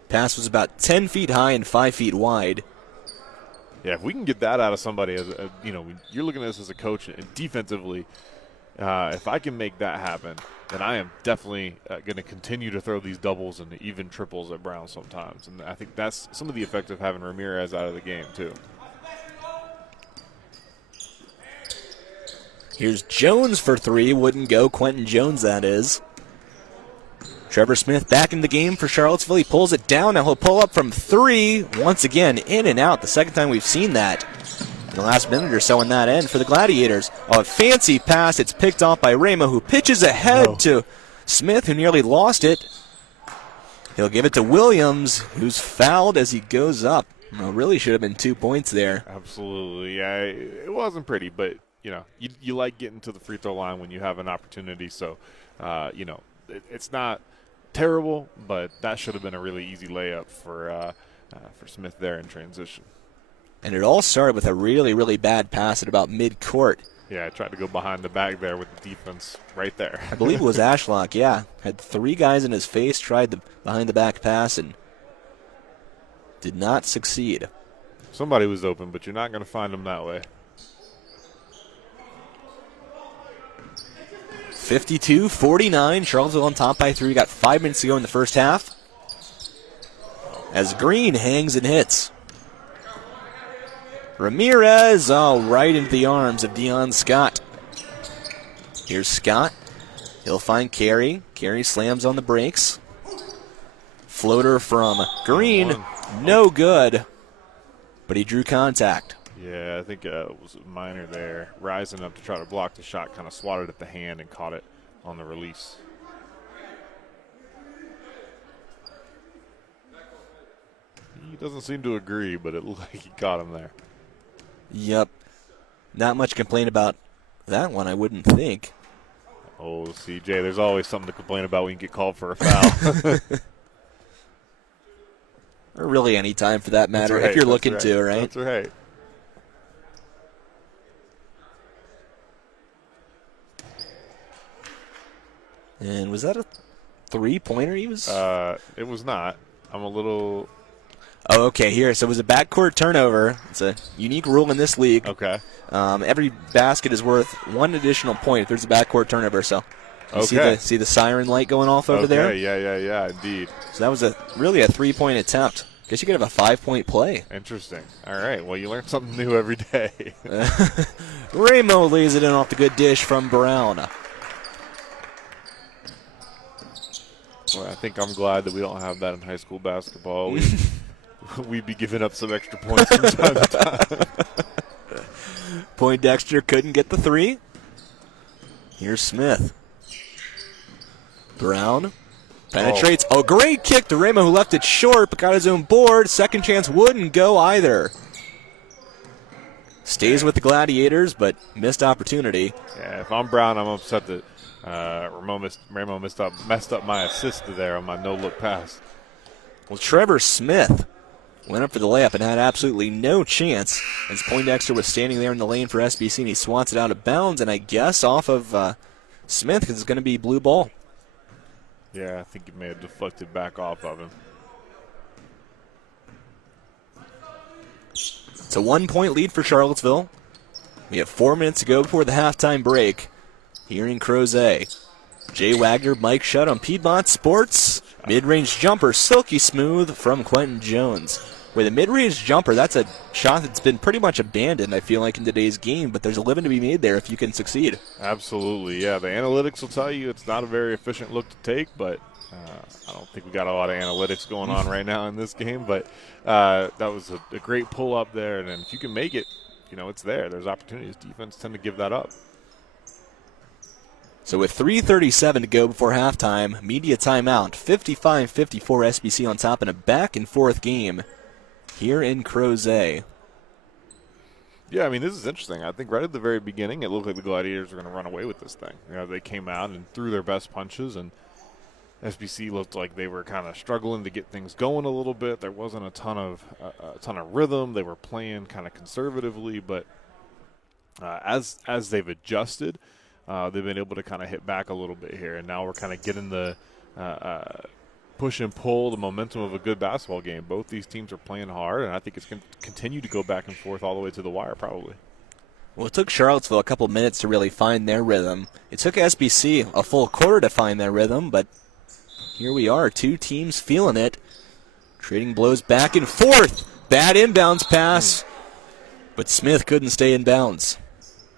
Pass was about 10 feet high and 5 feet wide. Yeah, if we can get that out of somebody, you're looking at this as a coach, and defensively, if I can make that happen, then I am definitely going to continue to throw these doubles and even triples at Brown sometimes. And I think that's some of the effect of having Ramirez out of the game, too. Here's Jones for 3. Wouldn't go. Quentin Jones, that is. Trevor Smith back in the game for Charlottesville. He pulls it down. Now he'll pull up from 3. Once again, in and out. The second time we've seen that in the last minute or so in that end for the Gladiators. Oh, a fancy pass. It's picked off by Ramo, who pitches ahead to Smith, who nearly lost it. He'll give it to Williams, who's fouled as he goes up. Well, really should have been 2 points there. Absolutely. Yeah, it wasn't pretty, but, you like getting to the free throw line when you have an opportunity. So, it's not terrible, but that should have been a really easy layup for Smith there in transition. And it all started with a really, really bad pass at about mid-court. Yeah, I tried to go behind the back there with the defense right there. I believe it was Ashlock, yeah. Had 3 guys in his face, tried the behind-the-back pass, and did not succeed. Somebody was open, but you're not going to find them that way. 52-49, Charlottesville on top by 3. Got 5 minutes to go in the first half. As Green hangs and hits. Ramirez, right into the arms of Deion Scott. Here's Scott. He'll find Carey. Carey slams on the brakes. Floater from Green, no good, but he drew contact. Yeah, I think it was minor there. Rising up to try to block the shot, kind of swatted at the hand and caught it on the release. He doesn't seem to agree, but it looked like he caught him there. Yep. Not much complaint about that one, I wouldn't think. Oh, CJ, there's always something to complain about when you get called for a foul. Or really any time for that matter, right, if you're looking to, right? That's right. And was that a 3-pointer he was? It was not. I'm a little... Oh, okay, here. So it was a backcourt turnover. It's a unique rule in this league. Okay. Every basket is worth 1 additional point if there's a backcourt turnover. So you okay. see the siren light going off over there? Yeah, indeed. So that was really a 3-point attempt. Guess you could have a 5-point play. Interesting. All right. Well, you learn something new every day. Ramo lays it in off the good dish from Brown. Well, I think I'm glad that we don't have that in high school basketball. We'd be giving up some extra points from time to time. Poindexter couldn't get the 3. Here's Smith. Brown penetrates. Oh, great kick to Ramo, who left it short but got his own board. Second chance wouldn't go either. Stays with the Gladiators, but missed opportunity. Yeah, if I'm Brown, I'm upset that Ramo messed up my assist there on my no-look pass. Well, Trevor Smith went up for the layup and had absolutely no chance as Poindexter was standing there in the lane for SBC, and he swats it out of bounds, and I guess off of Smith because it's going to be blue ball. Yeah, I think it may have deflected back off of him. It's a 1-point lead for Charlottesville. We have 4 minutes to go before the halftime break here in Crozet. Jay Wagner, Mike Shutt on Piedmont Sports. Mid-range jumper, silky smooth from Quentin Jones. With a mid-range jumper, that's a shot that's been pretty much abandoned, I feel like, in today's game, but there's a living to be made there if you can succeed. Absolutely, yeah. The analytics will tell you it's not a very efficient look to take, but I don't think we got a lot of analytics going on right now in this game, but that was a great pull-up there, and then if you can make it, it's there. There's opportunities. Defense tend to give that up. So with 3:37 to go before halftime, media timeout, 55-54 SBC on top in a back-and-forth game here in Crozet. Yeah, I mean, this is interesting. I think right at the very beginning, it looked like the Gladiators were going to run away with this thing. You know, they came out and threw their best punches, and SBC looked like they were kind of struggling to get things going a little bit. There wasn't a ton of rhythm. They were playing kind of conservatively, but as they've adjusted, they've been able to kind of hit back a little bit here, and now we're kind of getting the push and pull, the momentum of a good basketball game. Both these teams are playing hard, and I think it's going to continue to go back and forth all the way to the wire probably. Well, it took Charlottesville a couple minutes to really find their rhythm. It took SBC a full quarter to find their rhythm, but here we are, two teams feeling it. Trading blows back and forth. Bad inbounds pass, but Smith couldn't stay in bounds.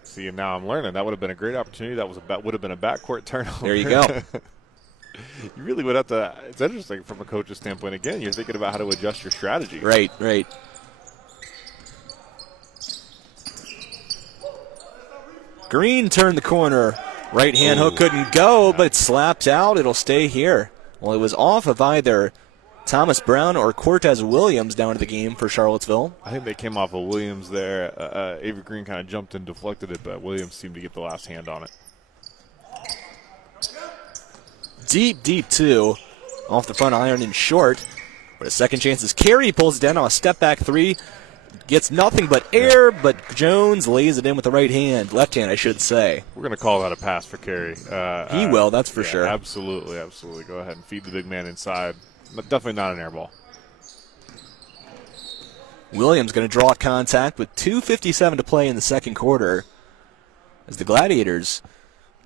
See, and now I'm learning. That would have been a great opportunity. That would have been a backcourt turnover. There you go. You really would have to – it's interesting from a coach's standpoint. Again, you're thinking about how to adjust your strategy. Right, right. Green turned the corner. Right hand hook couldn't go, but it slapped out. It'll stay here. Well, it was off of either Thomas Brown or Cortez Williams down to the game for Charlottesville. I think they came off of Williams there. Avery Green kind of jumped and deflected it, but Williams seemed to get the last hand on it. Deep, deep two. Off the front iron and short. But a second chance as Carey pulls it down on a step-back three. Gets nothing but air, but Jones lays it in with the right hand. Left hand, I should say. We're going to call that a pass for Carey. He will, that's for sure. Absolutely, absolutely. Go ahead and feed the big man inside. But definitely not an air ball. Williams going to draw contact with 2:57 to play in the second quarter. As the Gladiators,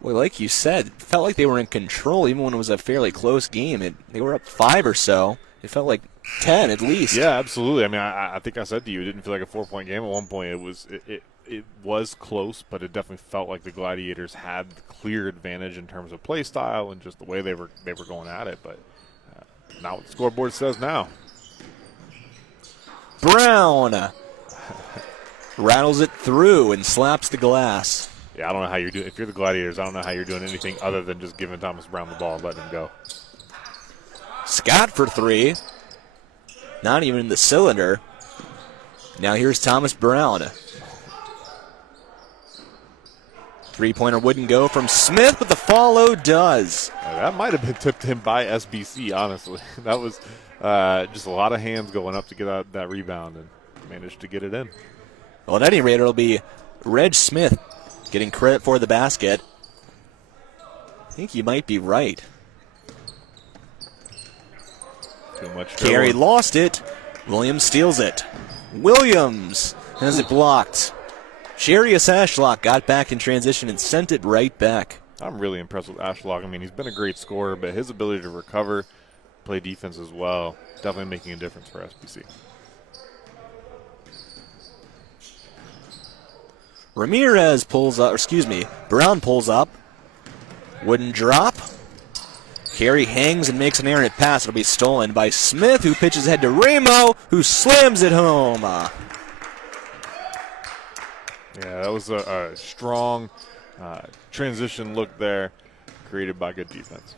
boy, like you said, felt like they were in control even when it was a fairly close game. They were up 5 or so. It felt like 10 at least. Yeah, absolutely. I mean, I think I said to you, it didn't feel like a 4-point game at one point. It was close, but it definitely felt like the Gladiators had the clear advantage in terms of play style and just the way they were going at it. But not what the scoreboard says now. Brown rattles it through and slaps the glass. Yeah, I don't know how you're doing. If you're the Gladiators, I don't know how you're doing anything other than just giving Thomas Brown the ball and letting him go. Scott for three. Not even in the cylinder. Now here's Thomas Brown. Three-pointer wouldn't go from Smith, but the follow does. That might have been tipped in by SBC, honestly. That was just a lot of hands going up to get out that rebound and managed to get it in. Well, at any rate, it'll be Reg Smith getting credit for the basket. I think you might be right. Too much. Carey lost it. Williams steals it. Williams has it blocked. Sharius Ashlock got back in transition and sent it right back. I'm really impressed with Ashlock. I mean, he's been a great scorer, but his ability to recover, play defense as well, definitely making a difference for SBC. Ramirez pulls up, Brown pulls up. Wouldn't drop. Carey hangs and makes an errant pass. It'll be stolen by Smith, who pitches ahead to Ramo, who slams it home. Yeah, that was a strong transition look there, created by good defense.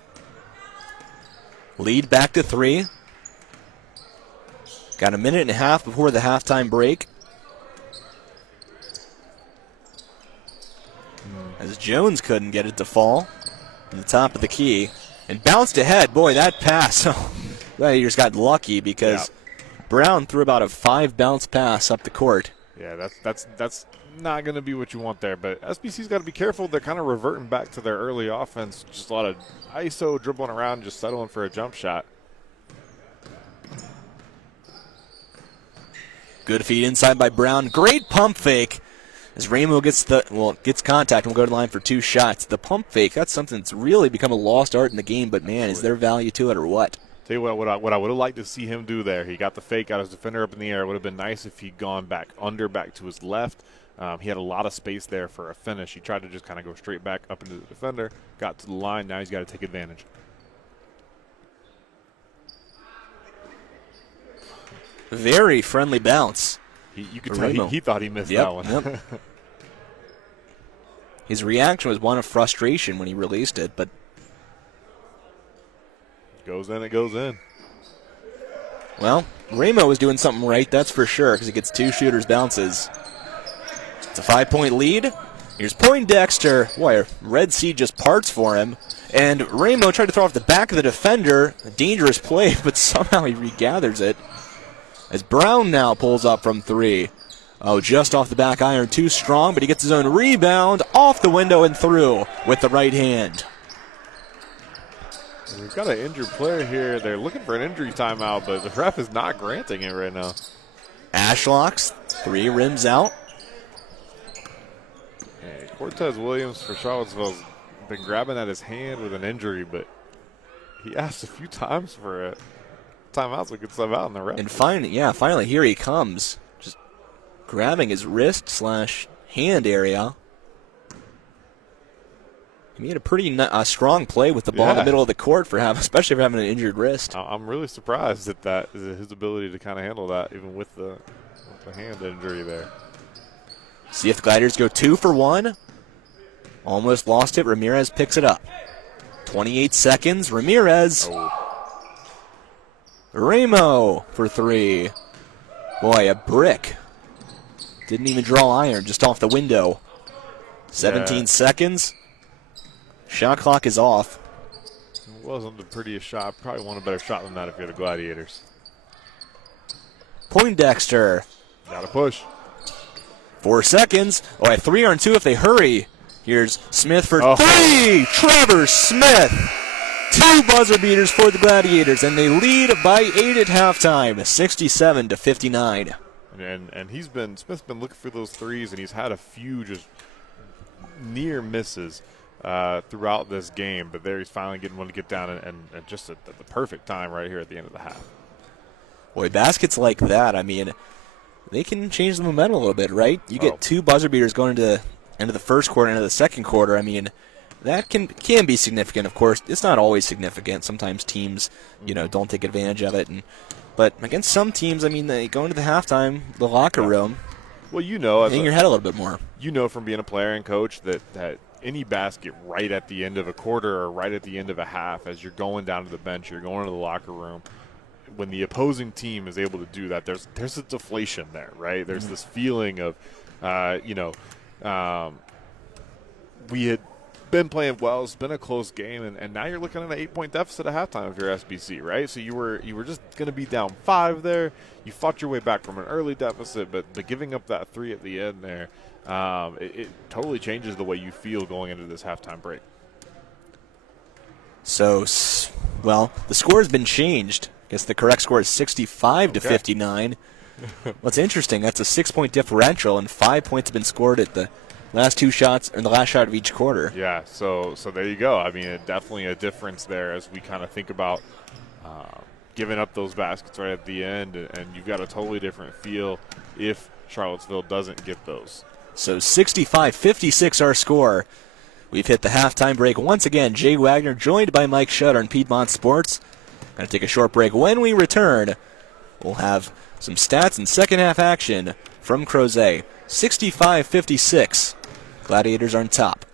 Lead back to 3. Got a minute and a half before the halftime break. As Jones couldn't get it to fall in the top of the key. And bounced ahead. Boy, that pass. Gladiators got lucky because Brown threw about a 5 bounce pass up the court. Yeah, that's not going to be what you want there. But SBC's got to be careful. They're kind of reverting back to their early offense. Just a lot of ISO dribbling around, just settling for a jump shot. Good feed inside by Brown. Great pump fake. As Ramo gets contact and will go to the line for 2 shots. The pump fake, that's something that's really become a lost art in the game, but man, is there value to it or what? Tell you what I would have liked to see him do there. He got the fake, got his defender up in the air. It would have been nice if he'd gone back to his left. He had a lot of space there for a finish. He tried to just kind of go straight back up into the defender, got to the line. Now he's got to take advantage. Very friendly bounce. You could tell he thought he missed that one. Yep. his reaction was one of frustration when he released it, but Goes in, it goes in. well, Ramo was doing something right, that's for sure, because he gets 2 shooters bounces. It's a 5-point lead. Here's Poindexter. Boy, Red Sea just parts for him. And Ramo tried to throw off the back of the defender. A dangerous play, but somehow he regathers it. As Brown now pulls up from 3. Oh, just off the back iron, too strong, but he gets his own rebound off the window and through with the right hand. We've got an injured player here. They're looking for an injury timeout, but the ref is not granting it right now. Ashlocks, 3 rims out. Hey, Cortez Williams for Charlottesville's been grabbing at his hand with an injury, but he asked a few times for a timeout so he could sub out in the ref. And finally here he comes. Just grabbing his wrist/hand area. He made a pretty strong play with the ball in the middle of the court especially for having an injured wrist. I'm really surprised at that, his ability to kind of handle that, even with the hand injury there. See if the Gladiators go 2 for 1. Almost lost it. Ramirez picks it up. 28 seconds. Ramirez. Ramo for 3. Boy, a brick. Didn't even draw iron, just off the window. 17 seconds. Shot clock is off. It wasn't the prettiest shot. Probably want a better shot than that if you're the Gladiators. Poindexter. Got to push. 4 seconds. Oh, a 3-on-2 if they hurry. Here's Smith for 3. Trevor Smith. 2 buzzer beaters for the Gladiators, and they lead by 8 at halftime, 67-59. And Smith's been looking for those threes, and he's had a few just near misses throughout this game. But there he's finally getting one to get down, and just at the perfect time right here at the end of the half. Boy, baskets like that, I mean, they can change the momentum a little bit, right? You get 2 buzzer beaters going into the first quarter, into the second quarter. I mean, that can be significant. Of course, it's not always significant. Sometimes teams, don't take advantage of it. But against some teams, I mean, they go into the halftime, the locker room. Well, hang your head a little bit more. From being a player and coach that any basket right at the end of a quarter or right at the end of a half, as you're going down to the bench, you're going to the locker room, when the opposing team is able to do that, there's a deflation there, right? There's this feeling of, we had been playing well. It's been a close game, and now you're looking at an 8-point deficit at halftime if you're SBC, right? So you were just going to be down 5 there. You fought your way back from an early deficit, but giving up that 3 at the end there, it totally changes the way you feel going into this halftime break. So, the score has been changed. I guess the correct score is 65-59. What's interesting, that's a 6-point differential, and 5 points have been scored at the last 2 shots, or the last shot of each quarter. Yeah, so there you go. I mean, definitely a difference there as we kind of think about giving up those baskets right at the end, and you've got a totally different feel if Charlottesville doesn't get those. So 65-56 our score. We've hit the halftime break once again. Jay Wagner joined by Mike Shutter on Piedmont Sports. Going to take a short break. When we return, we'll have some stats and second half action from Crozet. 65-56. Gladiators are on top.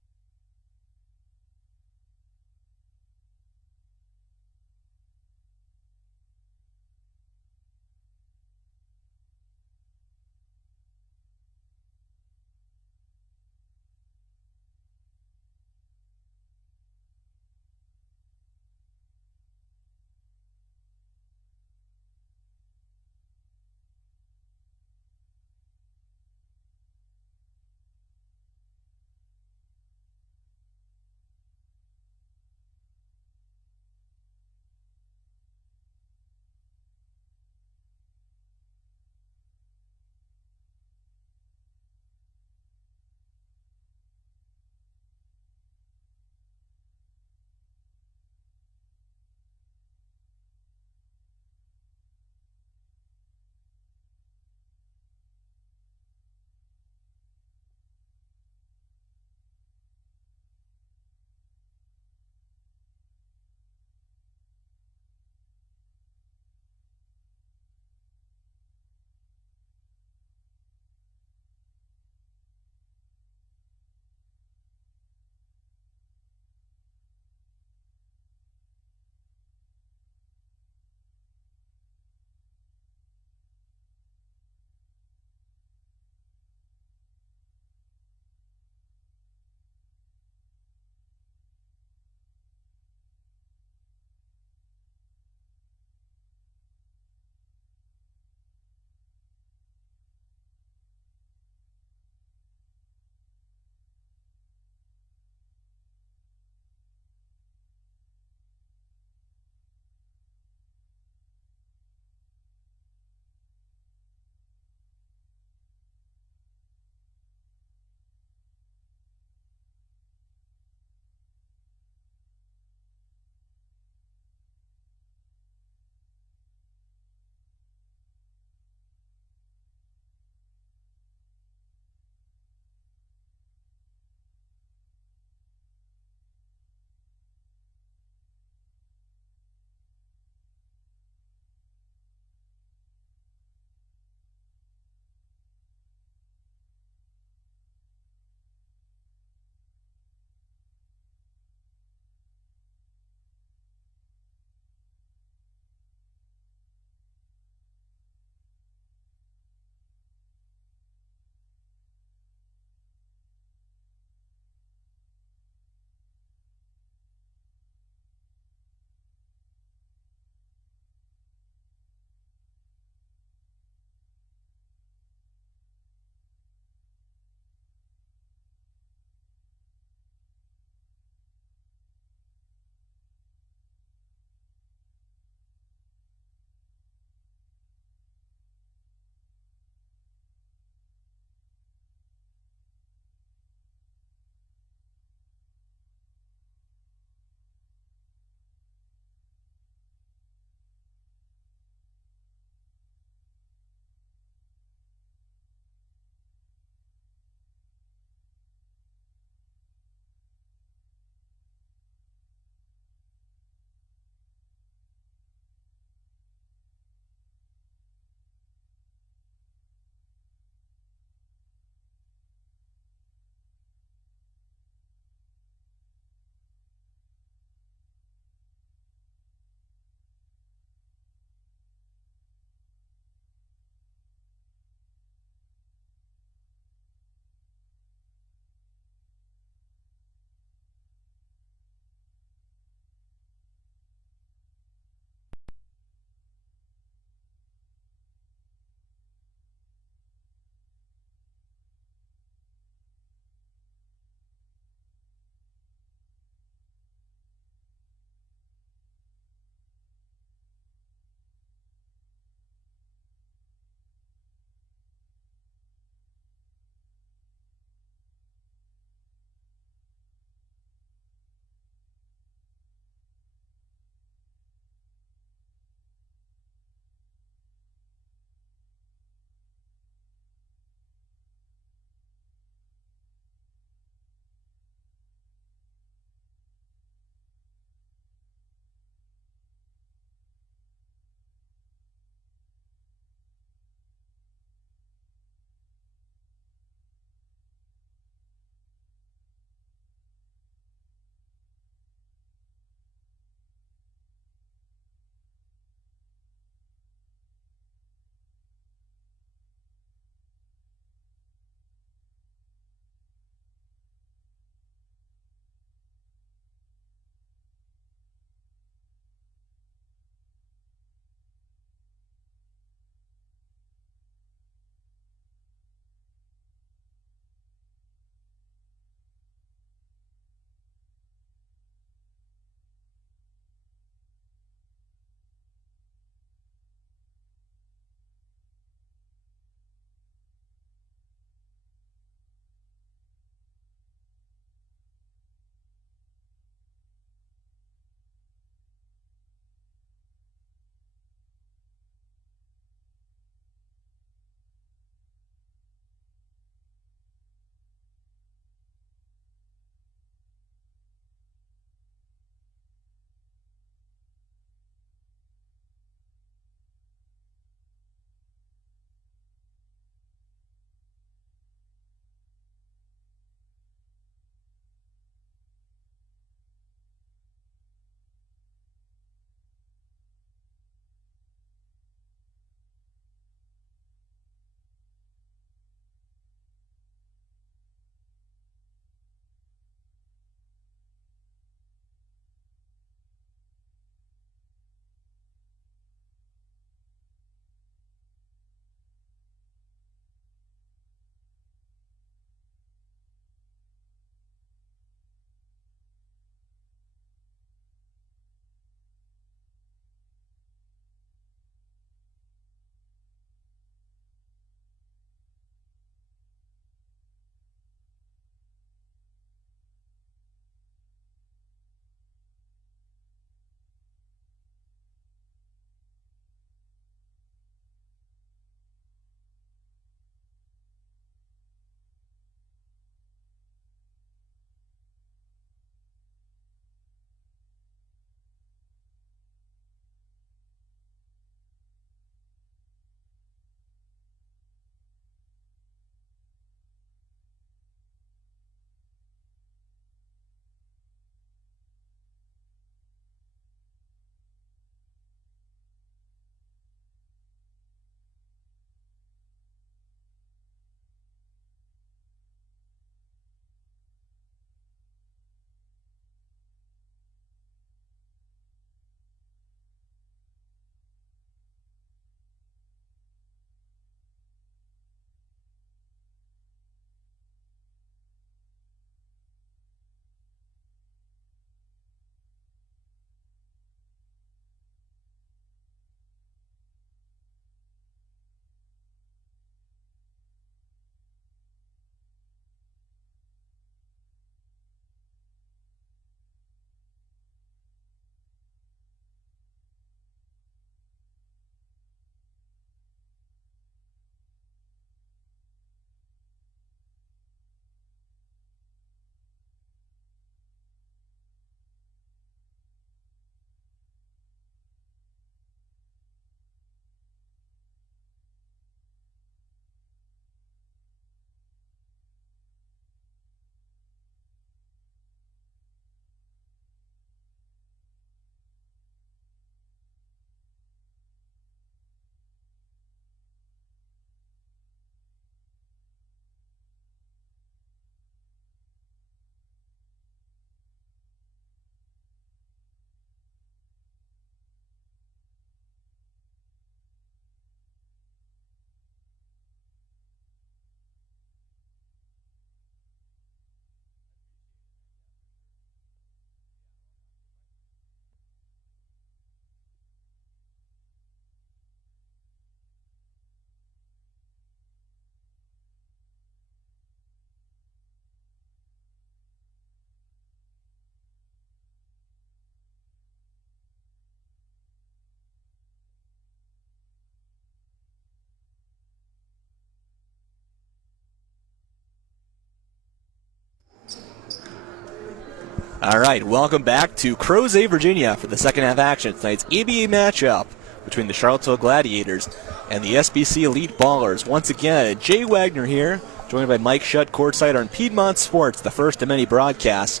All right, welcome back to Crozet, Virginia for the second half action. Tonight's ABA matchup between the Charlottesville Gladiators and the SBC Elite Ballers. Once again, Jay Wagner here, joined by Mike Shutt courtside on Piedmont Sports, the first of many broadcasts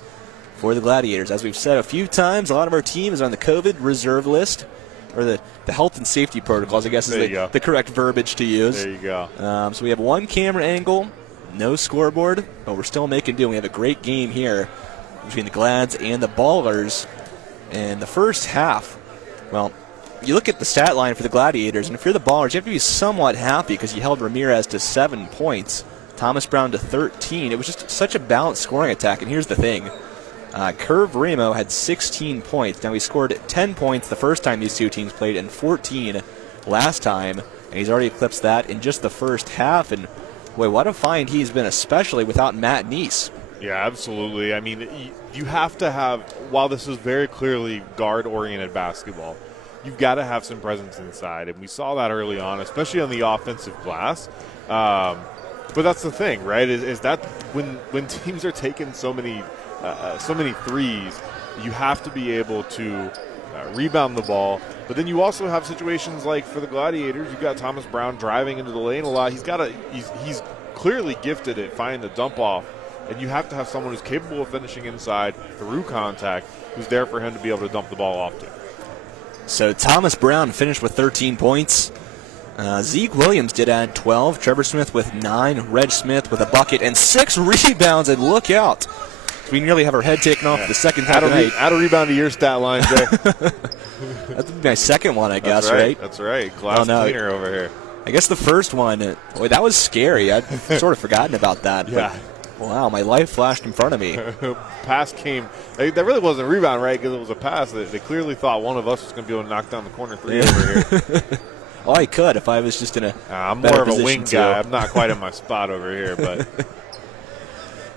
for the Gladiators. As we've said a few times, a lot of our team is on the COVID reserve list, or the health and safety protocols, I guess is the correct verbiage to use. There you go. So we have one camera angle, no scoreboard, but we're still making do. We have a great game here between the Glads and the Ballers. And the first half, well, you look at the stat line for the Gladiators, and if you're the Ballers, you have to be somewhat happy because you held Ramirez to 7 points, Thomas Brown to 13. It was just such a balanced scoring attack. And here's the thing. Curve Ramo had 16 points. Now, he scored 10 points the first time these two teams played and 14 last time, and he's already eclipsed that in just the first half. And, boy, what a find he's been, especially without Matt Neese. Yeah, absolutely. I mean, you have to have, while this is very clearly guard-oriented basketball, you've got to have some presence inside, and we saw that early on, especially on the offensive glass. But that's the thing, right, is that when teams are taking so many threes, you have to be able to rebound the ball. But then you also have situations like for the Gladiators, you've got Thomas Brown driving into the lane a lot. He's clearly gifted at finding the dump-off. And you have to have someone who's capable of finishing inside through contact, who's there for him to be able to dump the ball off to. So Thomas Brown finished with 13 points. Zeke Williams did add 12. Trevor Smith with 9. Reg Smith with a bucket and 6 rebounds. And look out. We nearly have our head taken off the second time tonight. Add a rebound to your stat line, Jay. That's my second one, I guess, right? That's right. Glass cleaner over here. I guess the first one, boy, that was scary. I'd sort of forgotten about that. Yeah. Wow, my life flashed in front of me. Pass came. That really wasn't a rebound, right? Because it was a pass. They clearly thought one of us was going to be able to knock down the corner three over here. Oh, I could if I was just in a I'm more of a wing guy. I'm not quite in my spot over here, but.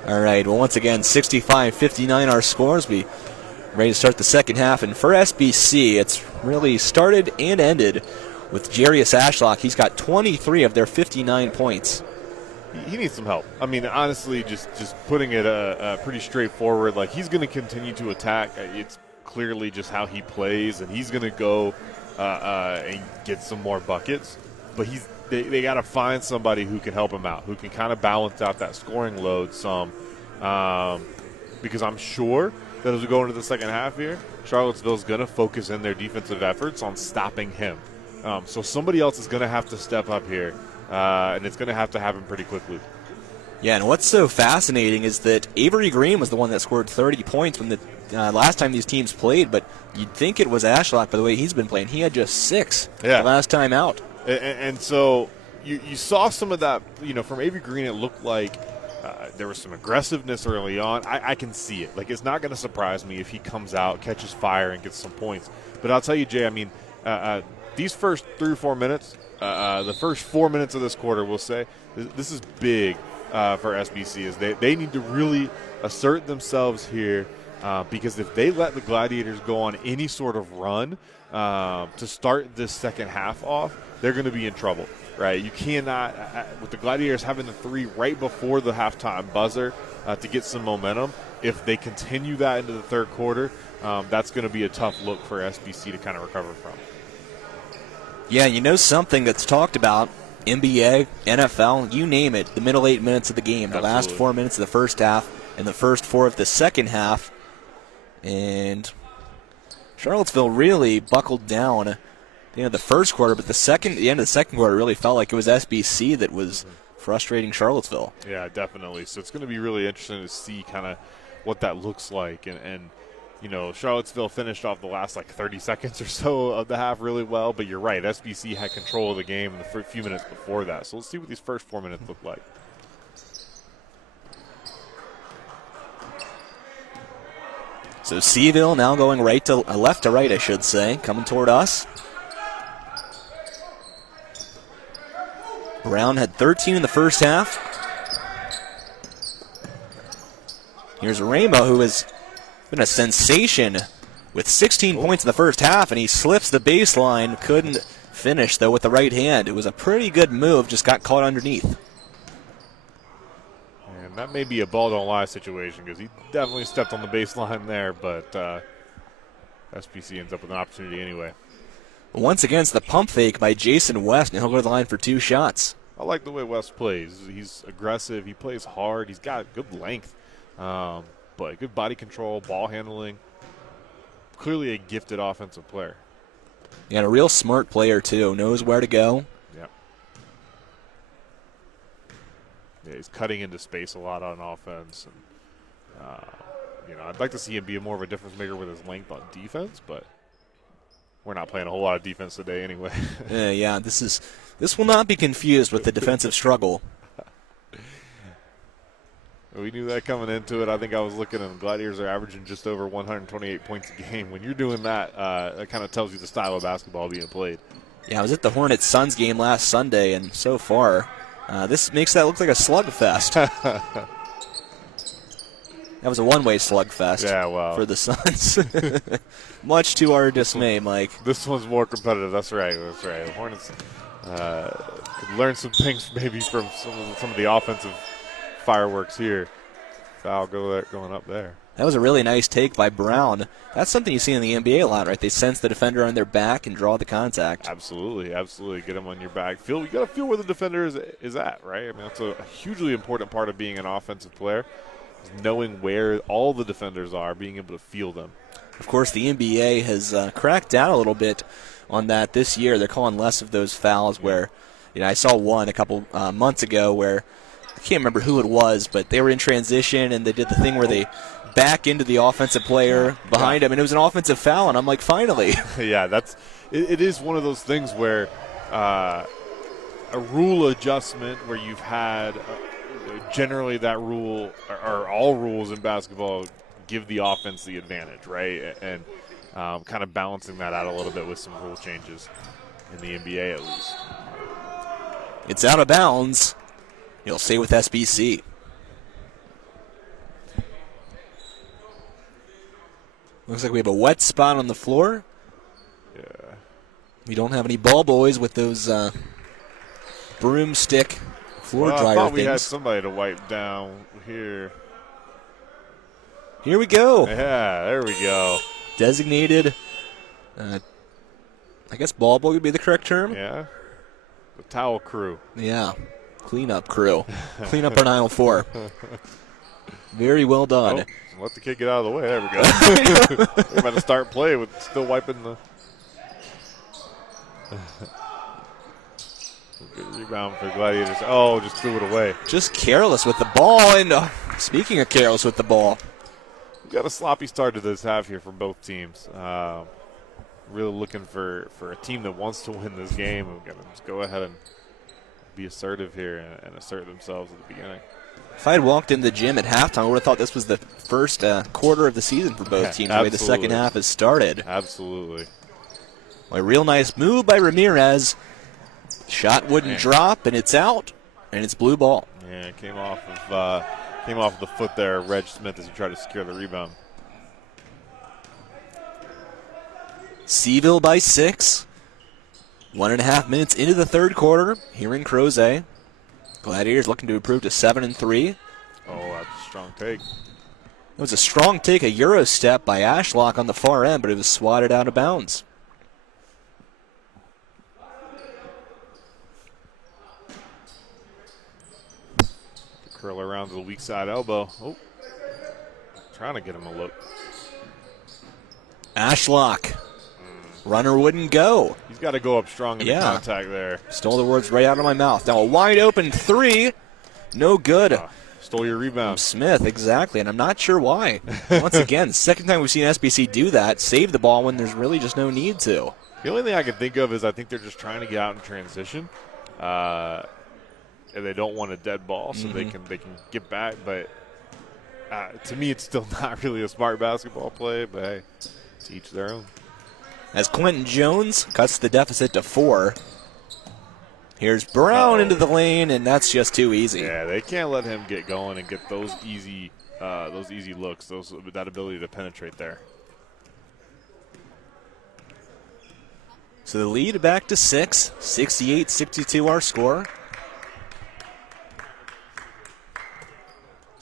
All right, well, once again, 65-59 our scores. We ready to start the second half. And for SBC, it's really started and ended with Jarius Ashlock. He's got 23 of their 59 points. He needs some help. I mean, honestly, just putting it pretty straightforward. Like, he's going to continue to attack. It's clearly just how he plays, and he's going to go and get some more buckets. But they got to find somebody who can help him out, who can kind of balance out that scoring load some. Because I'm sure that as we go into the second half here, Charlottesville's going to focus in their defensive efforts on stopping him. So somebody else is going to have to step up here. And it's going to have to happen pretty quickly. Yeah, and what's so fascinating is that Avery Green was the one that scored 30 points when the last time these teams played, but you'd think it was Ashlock by the way he's been playing. He had just 6 the last time out. And so you saw some of that, from Avery Green. It looked like there was some aggressiveness early on. I can see it. Like, it's not going to surprise me if he comes out, catches fire, and gets some points. But I'll tell you, Jay, I mean, these first 3 or 4 minutes, the first 4 minutes of this quarter, we'll say, this is big for SBC. Is they need to really assert themselves here because if they let the Gladiators go on any sort of run to start this second half off, they're going to be in trouble, right? You cannot, with the Gladiators having the 3 right before the halftime buzzer to get some momentum, if they continue that into the third quarter, that's going to be a tough look for SBC to kind of recover from. Yeah, something that's talked about, NBA, NFL, you name it, the middle 8 minutes of the game, the last 4 minutes of the first half, and the first 4 of the second half. And Charlottesville really buckled down at the end of the first quarter, but the end of the second quarter really felt like it was SBC that was frustrating Charlottesville. Yeah, definitely. So it's going to be really interesting to see kind of what that looks like. And Charlottesville finished off the last 30 seconds or so of the half really well, but you're right. SBC had control of the game in the few minutes before that. So let's see what these first 4 minutes look like. So Seville now going left to right, I should say, coming toward us. Brown had 13 in the first half. Here's Ramo, who has been a sensation with 16 points in the first half, and he slips the baseline. Couldn't finish, though, with the right hand. It was a pretty good move, just got caught underneath. And And that may be a ball don't lie situation because he definitely stepped on the baseline there, but SBC ends up with an opportunity anyway. Once again, it's the pump fake by Jason West, and he'll go to the line for 2 shots. I like the way West plays. He's aggressive. He plays hard. He's got good length, but good body control, ball handling. Clearly a gifted offensive player. Yeah, and a real smart player, too. Knows where to go. Yep. Yeah, he's cutting into space a lot on offense. And, I'd like to see him be more of a difference maker with his length on defense, but we're not playing a whole lot of defense today anyway. Yeah, this will not be confused with the defensive struggle. We knew that coming into it. I think I was looking, and the Gladiators are averaging just over 128 points a game. When you're doing that, that kind of tells you the style of basketball being played. Yeah, I was at the Hornets-Suns game last Sunday, and so far, this makes that look like a slugfest. That was a one-way slugfest for the Suns. Much to our dismay, Mike. This one's more competitive. That's right. The Hornets could learn some things maybe from some of the offensive fireworks here. Foul going up there. That was a really nice take by Brown. That's something you see in the NBA a lot, right? They sense the defender on their back and draw the contact. Absolutely. Get them on your back. You got to feel where the defender is at, right? I mean, that's a hugely important part of being an offensive player, is knowing where all the defenders are, being able to feel them. Of course, the NBA has cracked down a little bit on that this year. They're calling less of those fouls where, I saw one a couple months ago where I can't remember who it was, but they were in transition and they did the thing where they back into the offensive player behind him, and it was an offensive foul, and I'm like, finally. Yeah, it is one of those things where a rule adjustment where you've had generally that rule or all rules in basketball give the offense the advantage, right? And kind of balancing that out a little bit with some rule changes in the NBA at least. It's out of bounds. He'll stay with SBC. Looks like we have a wet spot on the floor. Yeah. We don't have any ball boys with those broomstick floor dryer I thought things. we had somebody to wipe down here. Here we go. Yeah, there we go. Designated, I guess ball boy would be the correct term. Yeah. The towel crew. Yeah. Cleanup crew. Clean up on aisle 4. Very well done. Oh, let the kid get out of the way. There we go. We're about to start play with still wiping the. Good rebound for Gladiators. Oh, just threw it away. Just careless with the ball. And speaking of careless with the ball, we got a sloppy start to this half here from both teams. Really looking for a team that wants to win this game. We're going to just go ahead and be assertive here and assert themselves at the beginning. if I had walked in the gym at halftime, I would have thought this was the first quarter of the season for both teams, the way the second half has started. Absolutely. A real nice move by Ramirez. Shot wouldn't drop, and it's out, and it's blue ball. Yeah, it came off of the foot there, Reg Smith, as he tried to secure the rebound. Seville by 6. 1.5 minutes into the third quarter here in Crozet. Gladiators looking to improve to 7-3. Oh, that's a strong take. It was a strong take, a Euro step by Ashlock on the far end, but it was swatted out of bounds. Curl around to the weak side elbow. Oh, trying to get him a look. Ashlock. Runner wouldn't go. He's got to go up strong in the contact there. Stole the words right out of my mouth. Now a wide open three. No good. Stole your rebound. Smith, exactly, and I'm not sure why. Once again, second time we've seen SBC do that, save the ball when there's really just no need to. The only thing I can think of is I think they're just trying to get out in transition. And they don't want a dead ball, so they can get back. But to me, it's still not really a smart basketball play, but hey, to each their own. As Quentin Jones cuts the deficit to 4. Here's Brown into the lane, and that's just too easy. Yeah, they can't let him get going and get those easy looks, that ability to penetrate there. So the lead back to 6, 68-62 our score.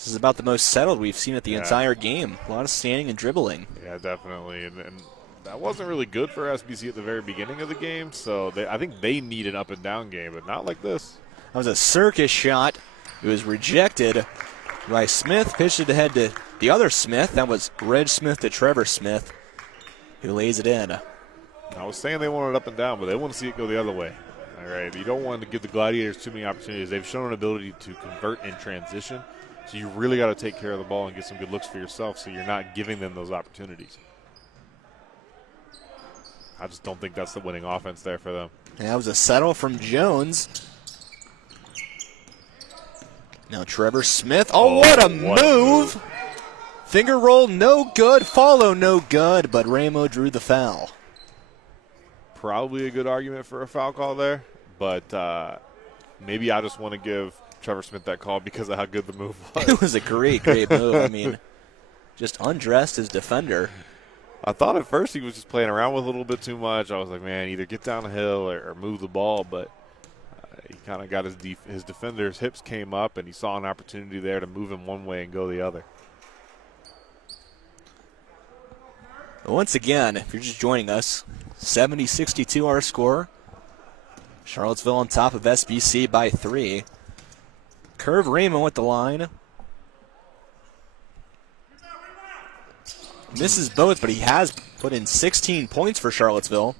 This is about the most settled we've seen it the entire game. A lot of standing and dribbling. Yeah, definitely. And that wasn't really good for SBC at the very beginning of the game, so I think they need an up-and-down game, but not like this. That was a circus shot. It was rejected by Smith. Pitched it ahead to the other Smith. That was Reg Smith to Trevor Smith, who lays it in. I was saying they want it up and down, but they want to see it go the other way. All right, you don't want to give the Gladiators too many opportunities. They've shown an ability to convert in transition, so you really got to take care of the ball and get some good looks for yourself so you're not giving them those opportunities. I just don't think that's the winning offense there for them. And that was a settle from Jones. Now Trevor Smith. Oh, what a move! Finger roll, no good. Follow, no good. But Ramo drew the foul. Probably a good argument for a foul call there, but maybe I just want to give Trevor Smith that call because of how good the move was. It was a great move. I mean, just undressed his defender. I thought at first he was just playing around with a little bit too much. I was like, man, either get down the hill or move the ball, but he kind of got his defender's hips came up, and he saw an opportunity there to move him one way and go the other. Once again, if you're just joining us, 70-62 our score. Charlottesville on top of SBC by 3. Curve Raymond with the line. Misses both, but he has put in 16 points for Charlottesville.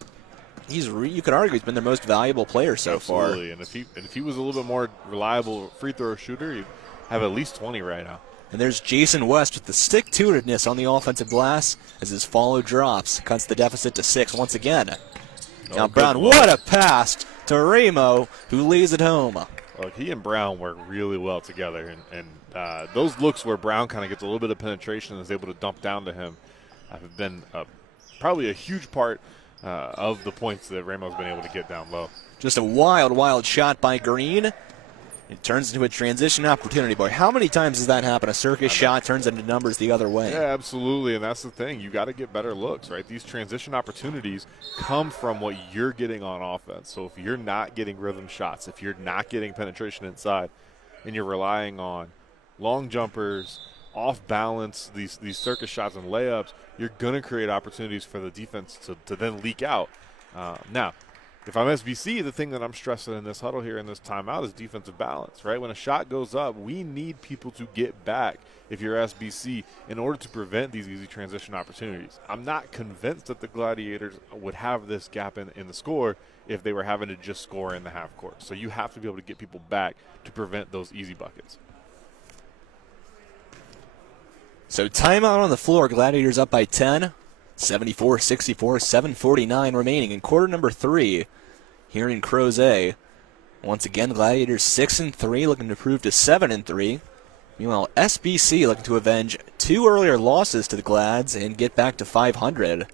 You could argue he's been their most valuable player so far. Absolutely, and if he was a little bit more reliable free throw shooter, he'd have at least 20 right now. And there's Jason West with the stick-to-itiveness on the offensive glass as his follow drops. Cuts the deficit to 6 once again. Now Brown, what a pass to Ramo, who lays it home. Look, he and Brown work really well together, and those looks where Brown kind of gets a little bit of penetration and is able to dump down to him have been probably a huge part of the points that Ramo's been able to get down low. Just a wild shot by Green. It turns into a transition opportunity. Boy, how many times does that happen? A circus shot turns into numbers the other way. Yeah, absolutely, and that's the thing. You got to get better looks, right? These transition opportunities come from what you're getting on offense. So if you're not getting rhythm shots, if you're not getting penetration inside, and you're relying on long jumpers, off balance, these circus shots and layups, you're going to create opportunities for the defense to then leak out. Now, if I'm SBC, the thing that I'm stressing in this huddle here in this timeout is defensive balance, right? When a shot goes up, we need people to get back, if you're SBC, in order to prevent these easy transition opportunities. I'm not convinced that the Gladiators would have this gap in the score if they were having to just score in the half court. So you have to be able to get people back to prevent those easy buckets. So timeout on the floor. Gladiators up by 10. 74-64, 7:49 remaining in quarter number 3 here in Crozet. Once again, Gladiators 6-3, looking to improve to 7-3. Meanwhile, SBC looking to avenge 2 earlier losses to the Glads and get back to 500.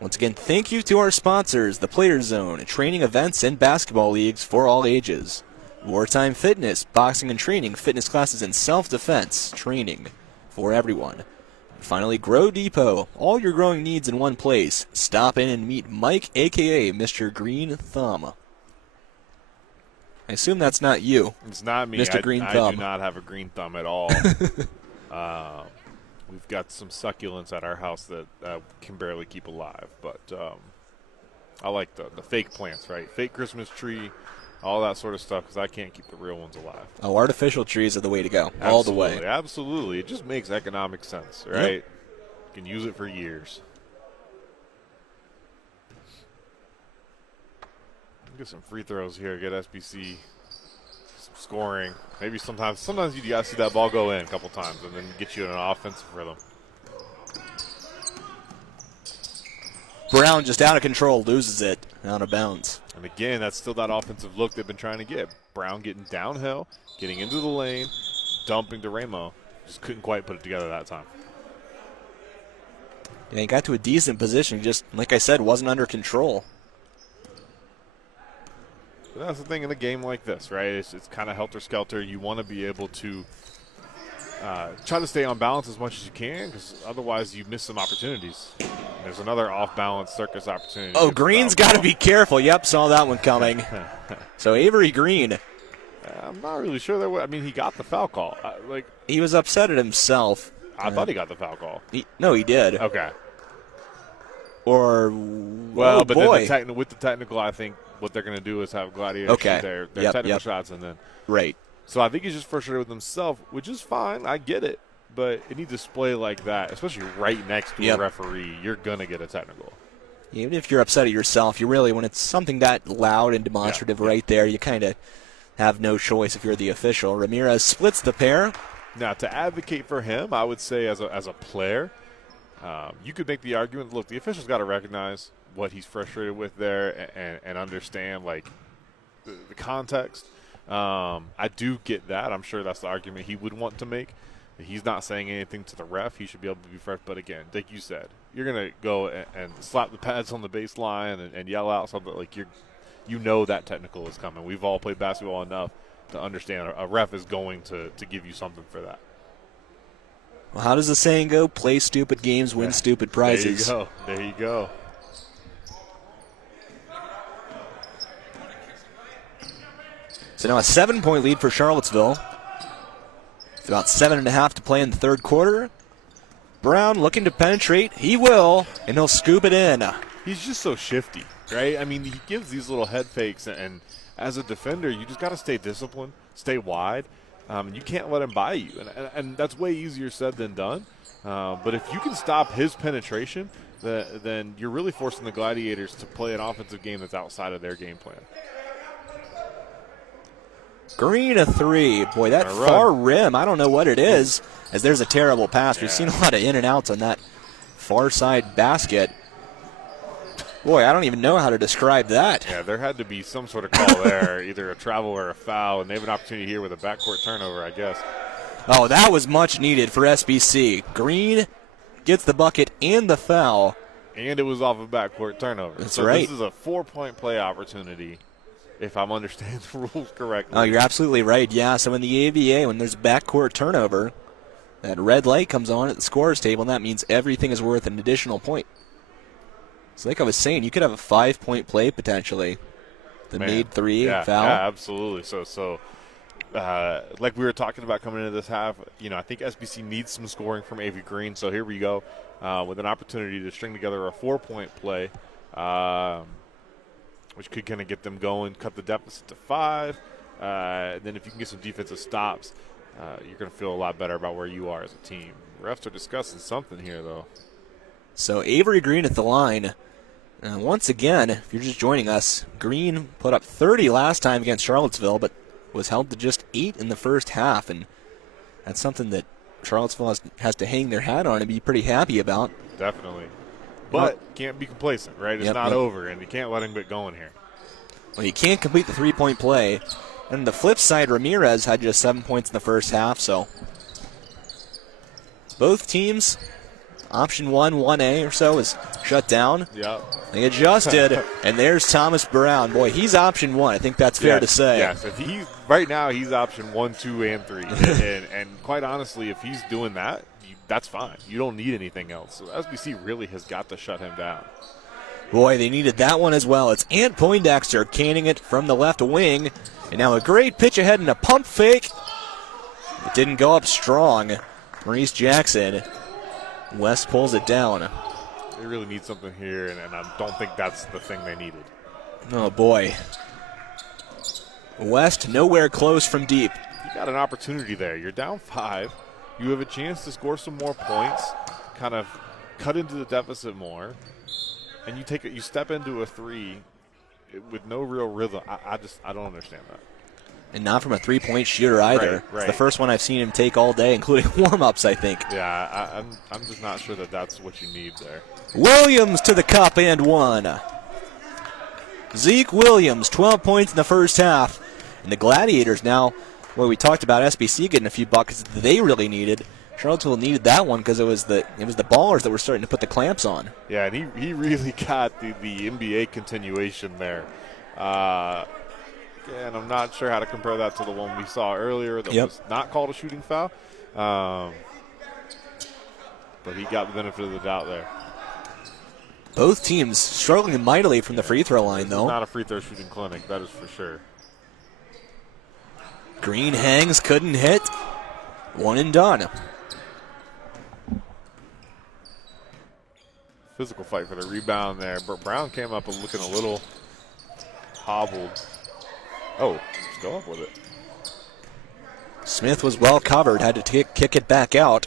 Once again, thank you to our sponsors, the Players Zone, training events and basketball leagues for all ages. Wartime Fitness, boxing and training, fitness classes and self-defense training for everyone. Finally, Grow Depot. All your growing needs in one place. Stop in and meet Mike, a.k.a. Mr. Green Thumb. I assume that's not you. It's not me. Mr. Green Thumb. I do not have a green thumb at all. We've got some succulents at our house that can barely keep alive. But I like the fake plants, right? Fake Christmas tree, all that sort of stuff, because I can't keep the real ones alive. Oh, artificial trees are the way to go. Absolutely, all the way. Absolutely. It just makes economic sense, right? Yep. You can use it for years. Get some free throws here. Get SBC some scoring. Maybe sometimes you got to see that ball go in a couple times and then get you in an offensive rhythm. Brown just out of control, loses it, out of bounds. And again, that's still that offensive look they've been trying to get. Brown getting downhill, getting into the lane, dumping to Ramo. Just couldn't quite put it together that time. Yeah, he got to a decent position, just, like I said, wasn't under control. But that's the thing in a game like this, right? It's kind of helter-skelter. You want to be able to try to stay on balance as much as you can, because otherwise you miss some opportunities. There's another off-balance circus opportunity. Oh, Green's got to be careful. Yep, saw that one coming. So Avery Green. I'm not really sure that. I mean, he got the foul call. He was upset at himself. I thought he got the foul call. No, he did. Okay. Or but boy. then with the technical, I think what they're going to do is have Gladiators shoot their technical shots, and then right. So I think he's just frustrated with himself, which is fine. I get it, but any display like that, especially right next to a referee, you're going to get a technical. Even if you're upset at yourself, you really, when it's something that loud and demonstrative right there, you kind of have no choice if you're the official. Ramirez splits the pair. Now, to advocate for him, I would say as a player, you could make the argument, look, the official's got to recognize what he's frustrated with there and understand, like, the context. I do get that. I'm sure that's the argument he would want to make. He's not saying anything to the ref. He should be able to be fresh. But, again, like you said, you're going to go and slap the pads on the baseline and yell out something like you know that technical is coming. We've all played basketball enough to understand a ref is going to give you something for that. Well, how does the saying go? Play stupid games, win stupid prizes. There you go. So now a 7-point lead for Charlottesville. It's about 7.5 to play in the third quarter. Brown looking to penetrate. He will, and he'll scoop it in. He's just so shifty, right? I mean, he gives these little head fakes, and as a defender, you just got to stay disciplined, stay wide. You can't let him by you, and that's way easier said than done. But if you can stop his penetration, then you're really forcing the Gladiators to play an offensive game that's outside of their game plan. Green a three. Boy, that far rim, I don't know what it is, as there's a terrible pass. We've seen a lot of in and outs on that far side basket. Boy, I don't even know how to describe that. Yeah, there had to be some sort of call there, either a travel or a foul, and they have an opportunity here with a backcourt turnover, I guess. Oh, that was much needed for SBC. Green gets the bucket and the foul. And it was off a backcourt turnover. That's right. This is a 4-point play opportunity, if I'm understanding the rules correctly. Oh, you're absolutely right. Yeah, so in the ABA, when there's backcourt turnover, that red light comes on at the scorer's table, and that means everything is worth an additional point. So like I was saying, you could have a 5-point play potentially. The made three foul. Yeah, absolutely. So like we were talking about coming into this half, I think SBC needs some scoring from Avery Green. So here we go with an opportunity to string together a 4-point play, which could kind of get them going, cut the deficit to 5. And then if you can get some defensive stops, you're going to feel a lot better about where you are as a team. Refs are discussing something here, though. So Avery Green at the line. Once again, if you're just joining us, Green put up 30 last time against Charlottesville, but was held to just 8 in the first half, and that's something that Charlottesville has to hang their hat on and be pretty happy about. Definitely. But can't be complacent, right? It's not over, and you can't let him get going here. Well, you can't complete the 3-point play. And on the flip side, Ramirez had just 7 points in the first half, so both teams, option 1A or so, is shut down. Yeah. They adjusted, and there's Thomas Brown. Boy, he's option 1. I think that's fair to say. Yes, right now he's option 1, 2, and 3. and quite honestly, if he's doing that, that's fine. You don't need anything else. So SBC really has got to shut him down. Boy, they needed that one as well. It's Ant Poindexter canning it from the left wing. And now a great pitch ahead and a pump fake. It didn't go up strong. Maurice Jackson. West pulls it down. They really need something here, and I don't think that's the thing they needed. Oh, boy. West nowhere close from deep. You got an opportunity there. You're down 5. You have a chance to score some more points, kind of cut into the deficit more, and you step into a 3 with no real rhythm. I don't understand that. And not from a 3-point shooter either. Right. It's the first one I've seen him take all day, including warm-ups, I think. Yeah, I'm just not sure that that's what you need there. Williams to the cup and 1. Zeke Williams, 12 points in the first half. And the Gladiators now, well, we talked about SBC getting a few buckets that they really needed. Charlottesville needed that one because it was the ballers that were starting to put the clamps on. Yeah, and he really got the NBA continuation there. And I'm not sure how to compare that to the one we saw earlier that was not called a shooting foul. But he got the benefit of the doubt there. Both teams struggling mightily from the free throw line, though. Not a free throw shooting clinic, that is for sure. Green hangs, couldn't hit. One and done. Physical fight for the rebound there. But Brown came up and looking a little hobbled. Oh, let's go up with it. Smith was well covered, had to kick it back out.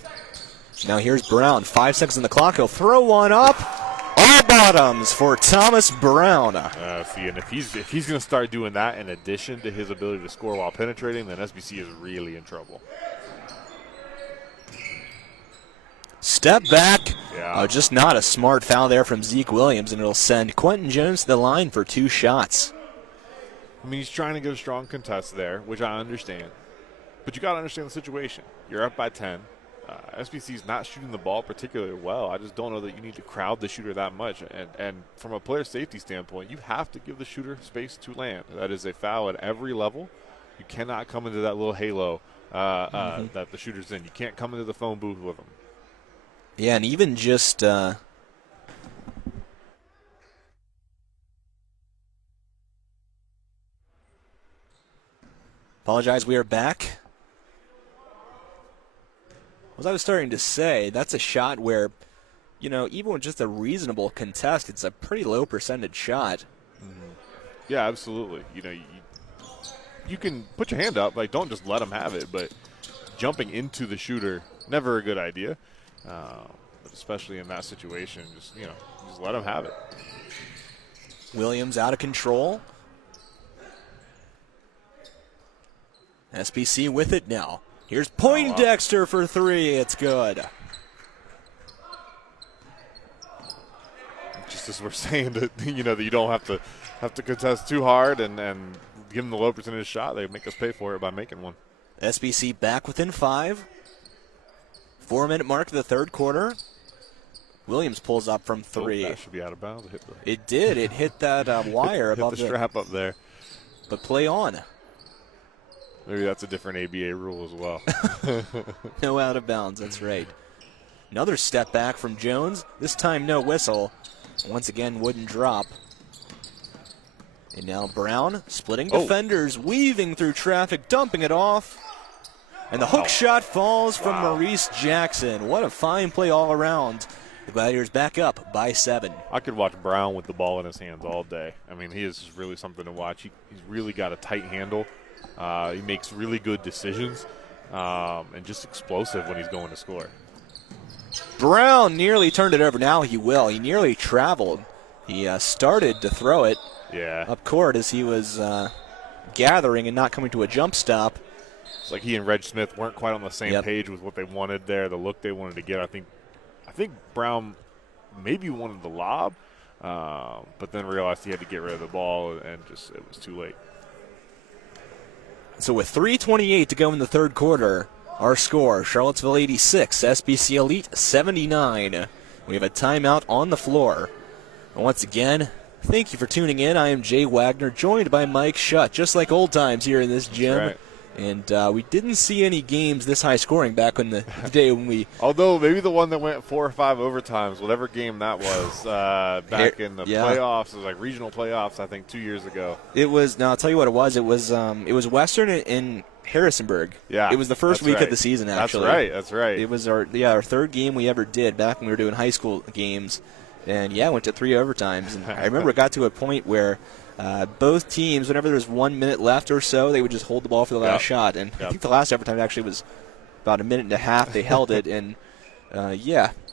Now here's Brown, 5 seconds on the clock. He'll throw one up. All bottoms for Thomas Brown. See, and if he's going to start doing that in addition to his ability to score while penetrating, then SBC is really in trouble. Step back. Yeah. Just not a smart foul there from Zeke Williams, and it'll send Quentin Jones to the line for 2 shots. I mean, he's trying to get a strong contest there, which I understand. But you got to understand the situation. You're up by 10. SBC's not shooting the ball particularly well. I just don't know that you need to crowd the shooter that much. And from a player safety standpoint, you have to give the shooter space to land. That is a foul at every level. You cannot come into that little halo that the shooter's in. You can't come into the phone booth with them. Yeah, and even just apologize, we are back. As I was starting to say, that's a shot where, you know, even with just a reasonable contest, it's a pretty low percentage shot. Mm-hmm. Yeah, absolutely. You know, you can put your hand up, like don't just let them have it, but jumping into the shooter, never a good idea. But especially in that situation, just let them have it. Williams out of control. SBC with it now. Here's Poindexter for 3. It's good. Just as we're saying that that you don't have to contest too hard and give them the low percentage shot. They make us pay for it by making one. SBC back within 5. 4-minute mark of the third quarter. Williams pulls up from 3. That should be out of bounds. It did. It hit that wire hit above the strap up there. But play on. Maybe that's a different ABA rule as well. No out of bounds. That's right. Another step back from Jones. This time no whistle. Once again, wouldn't drop. And now Brown splitting defenders, weaving through traffic, dumping it off. And the hook shot falls from Maurice Jackson. What a fine play all around. The Gladiators back up by 7. I could watch Brown with the ball in his hands all day. I mean, he is really something to watch. He's really got a tight handle. He makes really good decisions and just explosive when he's going to score. Brown nearly turned it over. Now he will. He nearly traveled. He started to throw it up court as he was gathering and not coming to a jump stop. It's like he and Reg Smith weren't quite on the same page with what they wanted there, the look they wanted to get. I think Brown maybe wanted the lob, but then realized he had to get rid of the ball, and just it was too late. So with 3:28 to go in the third quarter, our score, Charlottesville 86, SBC Elite 79. We have a timeout on the floor. And once again, thank you for tuning in. I am Jay Wagner, joined by Mike Schutt, just like old times here in this gym. That's right. And we didn't see any games this high scoring back in the day when we... Although maybe the one that went 4 or 5 overtimes, whatever game that was, back in the playoffs, it was like regional playoffs, I think 2 years ago. It was, no, I'll tell you what it was. It was Western in Harrisonburg. Yeah. It was the first week of the season, actually. That's right. It was our third game we ever did back when we were doing high school games. And, went to 3 overtimes. And I remember it got to a point where both teams, whenever there was 1 minute left or so, they would just hold the ball for the last shot. And I think the last overtime actually was about 1.5 minutes. They held it. And,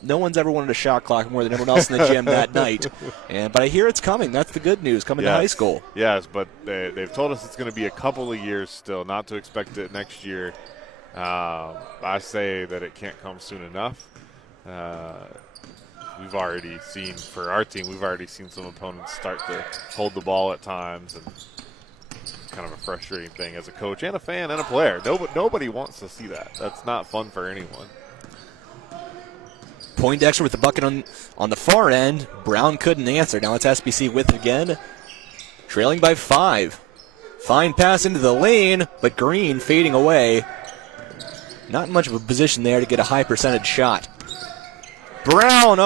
no one's ever wanted a shot clock more than everyone else in the gym that night. But I hear it's coming. That's the good news, coming to high school. Yes, but they've told us it's going to be a couple of years still, not to expect it next year. I say that it can't come soon enough. We've already seen, for our team, some opponents start to hold the ball at times, and it's kind of a frustrating thing as a coach and a fan and a player. Nobody wants to see that. That's not fun for anyone. Poindexter with the bucket on the far end. Brown couldn't answer. Now it's SBC with it again. Trailing by 5. Fine pass into the lane, but Green fading away. Not much of a position there to get a high percentage shot. Brown,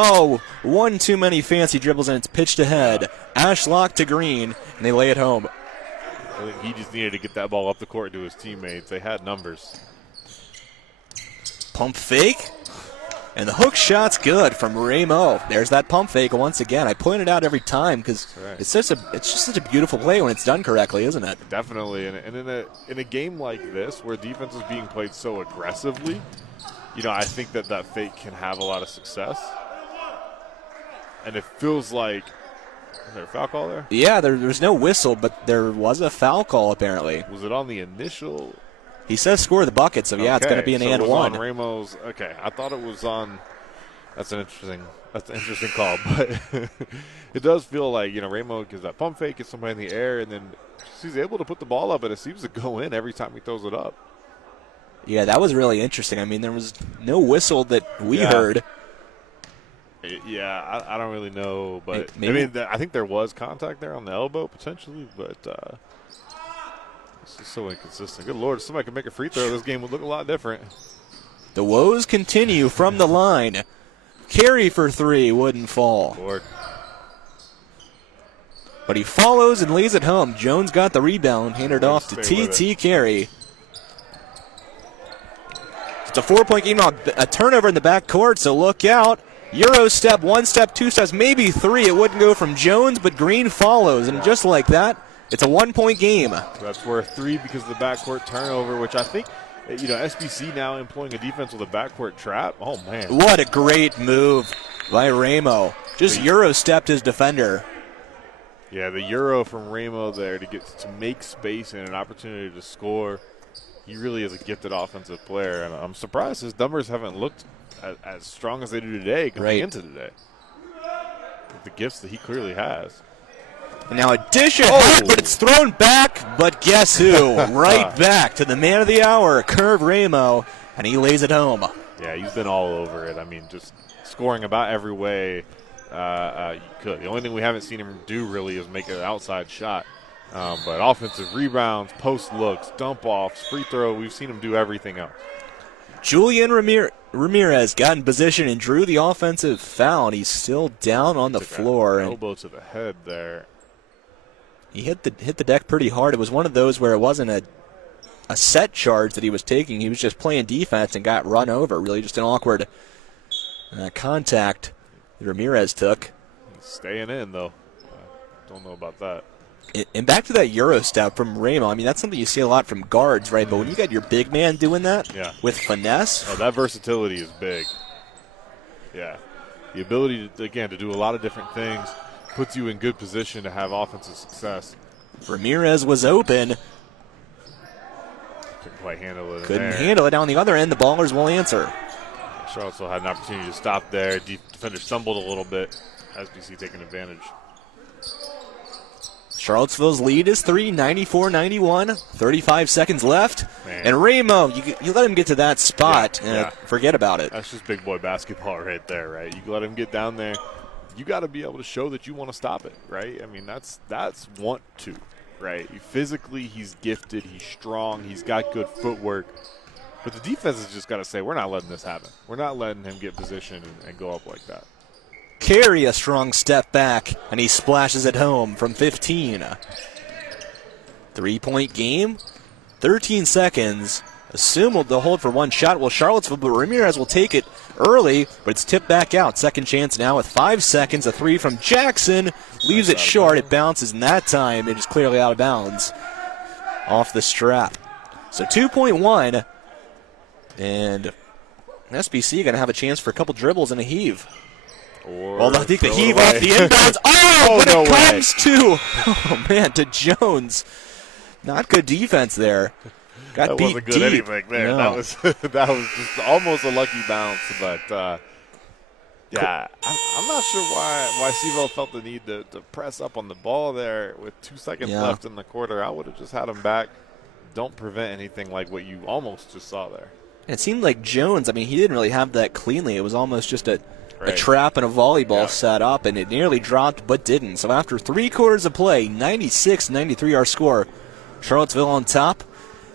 one too many fancy dribbles, and it's pitched ahead. Ashlock to Green, and they lay it home. I think he just needed to get that ball up the court to his teammates. They had numbers. Pump fake. And the hook shot's good from Ramo. There's that pump fake once again. I point it out every time because it's just such a beautiful play when it's done correctly, isn't it? Definitely. And in a game like this where defense is being played so aggressively, I think that fake can have a lot of success. And it feels like – is there a foul call there? Yeah, there's no whistle, but there was a foul call apparently. Was it on the initial – He says score the bucket, so yeah, it's going to be an and one. On Ramos. Okay, I thought it was on. That's an interesting call, but it does feel like Ramos gives that pump fake, gets somebody in the air, and then he's able to put the ball up, and it seems to go in every time he throws it up. Yeah, that was really interesting. I mean, there was no whistle that we heard. Yeah, I don't really know, but Maybe. I think there was contact there on the elbow potentially, but. This is so inconsistent. Good Lord, if somebody could make a free throw, this game would look a lot different. The woes continue from the line. Carey for three, wouldn't fall. Lord. But he follows and lays it home. Jones got the rebound, handed off to T.T. Carey. It's a 4-point game now. A turnover in the backcourt, so look out. Euro step, one step, two steps, maybe three. It wouldn't go from Jones, but Green follows. And just like that, it's a 1-point game. That's worth three because of the backcourt turnover, which I think, SBC now employing a defense with a backcourt trap. Oh, man. What a great move by Ramo. Just Euro stepped his defender. Yeah, the Euro from Ramo there to make space and an opportunity to score. He really is a gifted offensive player, and I'm surprised his numbers haven't looked as strong as they do today going into today. With the gifts that he clearly has. And now a dish ahead, but it's thrown back. But guess who? Right back to the man of the hour, Curve Ramo, and he lays it home. Yeah, he's been all over it. I mean, just scoring about every way you could. The only thing we haven't seen him do really is make an outside shot. But offensive rebounds, post looks, dump offs, free throw, we've seen him do everything else. Julian Ramirez got in position and drew the offensive foul, and he's still down on the floor. Elbow to the head there. He hit the deck pretty hard. It was one of those where it wasn't a set charge that he was taking. He was just playing defense and got run over. Really just an awkward contact that Ramirez took. He's staying in, though. I don't know about that. And back to that Euro step from Ramo. I mean, that's something you see a lot from guards, right? But when you got your big man doing that with finesse. Oh, that versatility is big. Yeah. The ability, to do a lot of different things puts you in good position to have offensive success. Ramirez was open. Couldn't quite handle it. Couldn't handle it. On the other end, the Ballers will answer. Charlottesville had an opportunity to stop there. Defender stumbled a little bit. SBC taking advantage. Charlottesville's lead is 3, 94-91. 35 seconds left. Man. And Ramo, you let him get to that spot and forget about it. That's just big boy basketball right there, right? You let him get down there. You got to be able to show that you want to stop it, right? I mean, that's want to, right? Physically, he's gifted. He's strong. He's got good footwork. But the defense has just got to say, we're not letting this happen. We're not letting him get position and go up like that. Carey a strong step back, and he splashes it home from 15. 3-point game, 13 seconds. Assume they'll hold for one shot. Well, Charlottesville, but Ramirez will take it early, but it's tipped back out. Second chance now with 5 seconds. A three from Jackson. Leaves it short. It bounces, and that time it is clearly out of bounds. Off the strap. So 2.1. And SBC going to have a chance for a couple dribbles and a heave. Well, I think the heave off the inbounds. Oh, but it comes to Jones. Not good defense there. Got beat wasn't good deep. Anything there. No. That was just almost a lucky bounce, but I'm not sure why Seaville felt the need to press up on the ball there with 2 seconds left in the quarter. I would have just had him back. Don't prevent anything like what you almost just saw there. It seemed like Jones, I mean, he didn't really have that cleanly. It was almost just a trap and a volleyball set up, and it nearly dropped but didn't. So after 3 quarters of play, 96-93 our score. Charlottesville on top.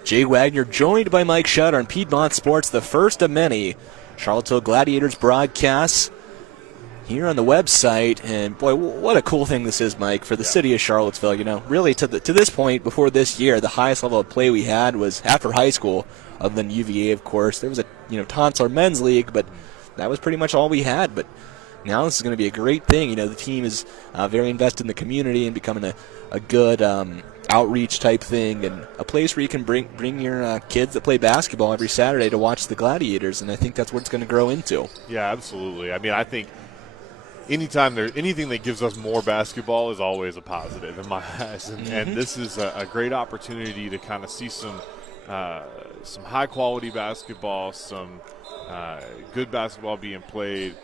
Jay Wagner joined by Mike Shutter on Piedmont Sports, the first of many Charlottesville Gladiators broadcasts here on the website, and boy, what a cool thing this is, Mike, for the city of Charlottesville. You know, really to this point, before this year, the highest level of play we had was after high school, other than UVA, of course. There was a Tonsillar men's league, but that was pretty much all we had. But now this is going to be a great thing. You know, the team is very invested in the community and becoming a good outreach type thing, and a place where you can bring your kids that play basketball every Saturday to watch the Gladiators, and I think that's what it's going to grow into. Yeah, absolutely. I mean, I think anytime there's anything that gives us more basketball is always a positive in my eyes, and this is a great opportunity to kind of see some high quality basketball, some good basketball being played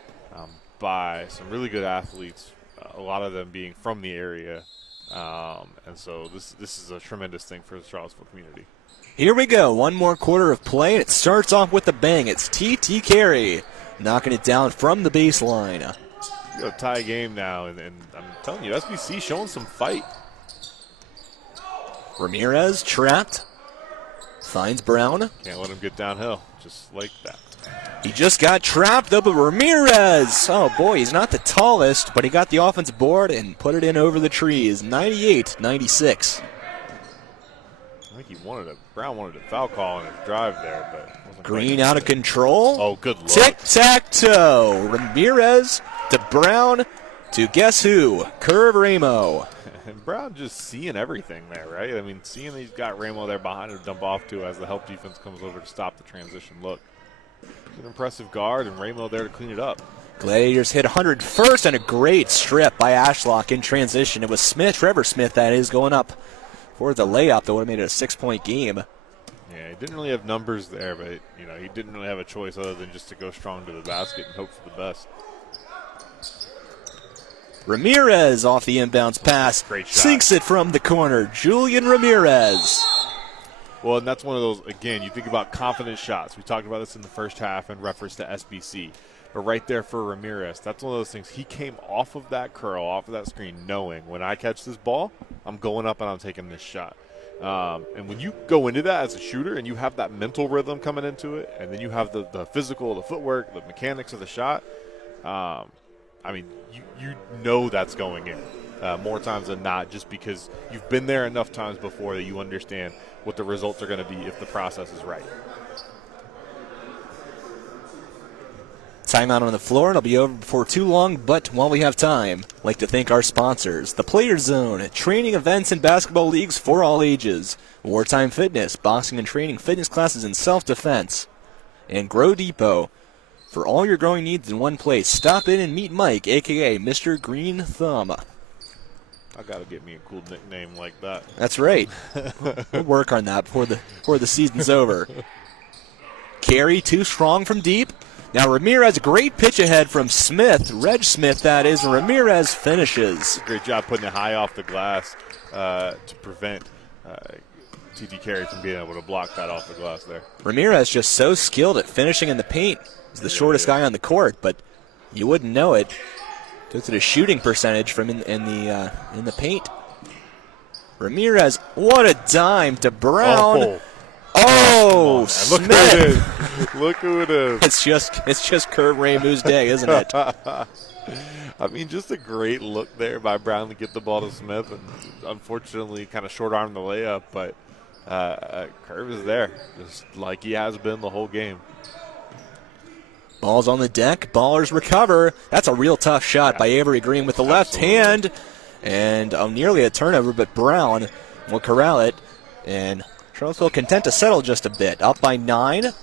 by some really good athletes, a lot of them being from the area, and so this is a tremendous thing for the Charlottesville community. Here we go, one more quarter of play, and it starts off with a bang. It's T.T. Carey knocking it down from the baseline. A tie game now, and I'm telling you, SBC showing some fight. Ramirez trapped, finds Brown. Can't let him get downhill, just like that. He just got trapped up, but Ramirez, oh boy, he's not the tallest, but he got the offensive board and put it in over the trees, 98-96. I think Brown wanted a foul call on his drive there, but wasn't Green out of control. Oh, good look. Tic-tac-toe. Ramirez to Brown to guess who? Curve Ramo. And Brown just seeing everything there, right? I mean, seeing that he's got Ramo there behind him to dump off to as the help defense comes over to stop the transition look. An impressive guard, and Ramo there to clean it up. Gladiators hit 101st, and a great strip by Ashlock in transition. It was Trevor Smith, that is, going up for the layup that would have made it a 6-point game. Yeah, he didn't really have numbers there, but he didn't really have a choice other than just to go strong to the basket and hope for the best. Ramirez off the inbounds pass. Great shot. Sinks it from the corner. Julian Ramirez. Well, and that's one of those, again, you think about confident shots. We talked about this in the first half in reference to SBC. But right there for Ramirez, that's one of those things. He came off of that curl, off of that screen, knowing when I catch this ball, I'm going up and I'm taking this shot. And when you go into that as a shooter and you have that mental rhythm coming into it, and then you have the physical, the footwork, the mechanics of the shot, I mean, you know that's going in more times than not, just because you've been there enough times before that you understand what the results are going to be if the process is right. Timeout on the floor, and it'll be over before too long, but while we have time, I'd like to thank our sponsors. The Players Zone, training events and basketball leagues for all ages. Wartime Fitness, boxing and training fitness classes and self-defense. And Grow Depot, for all your growing needs in one place. Stop in and meet Mike, a.k.a. Mr. Green Thumb. I got to get me a cool nickname like that. That's right. We'll work on that before the season's over. Carey too strong from deep. Now Ramirez, great pitch ahead from Smith. Reg Smith, that is. Ramirez finishes. Great job putting it high off the glass to prevent T.T. Carey from being able to block that off the glass there. Ramirez just so skilled at finishing in the paint. He's the shortest guy on the court, but you wouldn't know it. Goes to the shooting percentage from in the paint. Ramirez, what a dime to Brown. Oh, look who it is. Look who it is. It's just Curve Ramu's day, isn't it? I mean, just a great look there by Brown to get the ball to Smith, and unfortunately kind of short-armed the layup, but Curve is there, just like he has been the whole game. Ball's on the deck. Ballers recover. That's a real tough shot by Avery Green with the left hand. And nearly a turnover, but Brown will corral it. And Charlottesville content to settle just a bit. Up by 9.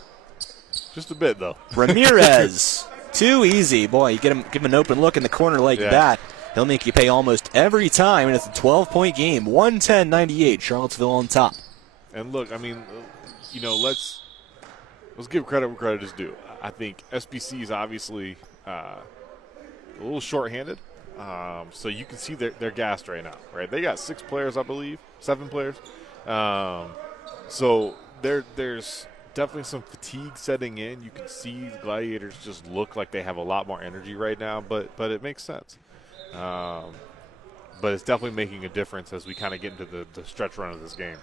Just a bit, though. Ramirez. Too easy. Boy, you give him an open look in the corner like that. He'll make you pay almost every time, and it's a 12-point game. 110-98. Charlottesville on top. And look, I mean, let's give credit where credit is due. I think SBC is obviously a little shorthanded, so you can see they're gassed right now, right? They got 6 players, I believe, 7 players. So there's definitely some fatigue setting in. You can see the Gladiators just look like they have a lot more energy right now, but it makes sense. But it's definitely making a difference as we kind of get into the stretch run of this game.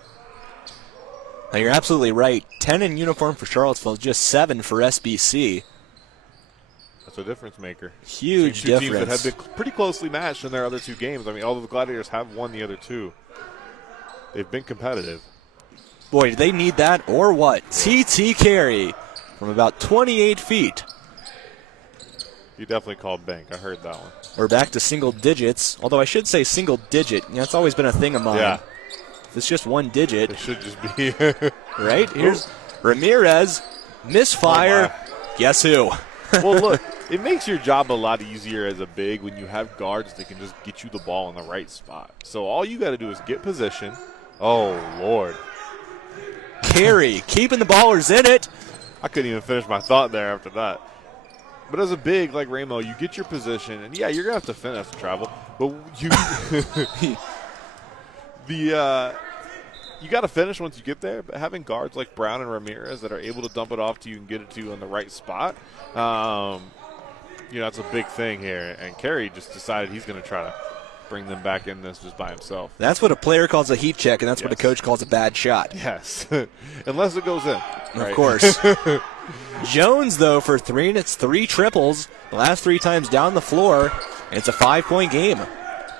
Now, you're absolutely right. 10 in uniform for Charlottesville, just 7 for SBC. It's a difference maker. Huge two difference. teams that have been pretty closely matched in their other two games. I mean, although the Gladiators have won the other two, they've been competitive. Boy, do they need that or what? TT carry from about 28 feet. You definitely called bank. I heard that one. We're back to single digits, although I should say single digit. You know, it's always been a thing of mine. Yeah. If it's just one digit. It should just be. Right? Here's Ramirez. Misfire. Guess who? Well, look, it makes your job a lot easier as a big when you have guards that can just get you the ball in the right spot. So all you got to do is get position. Oh, Lord. Carey keeping the ballers in it. I couldn't even finish my thought there after that. But as a big like Ramo, you get your position, and yeah, you're gonna have to finesse the travel. But you, you got to finish once you get there. But having guards like Brown and Ramirez that are able to dump it off to you and get it to you in the right spot, that's a big thing here. And Carey just decided he's gonna try to bring them back in this just by himself. That's what a player calls a heat check, and that's Yes. what a coach calls a bad shot. Yes, unless it goes in. Right? Of course. Jones, though, for three, and it's 3 triples. The last 3 times down the floor, and it's a 5-point game.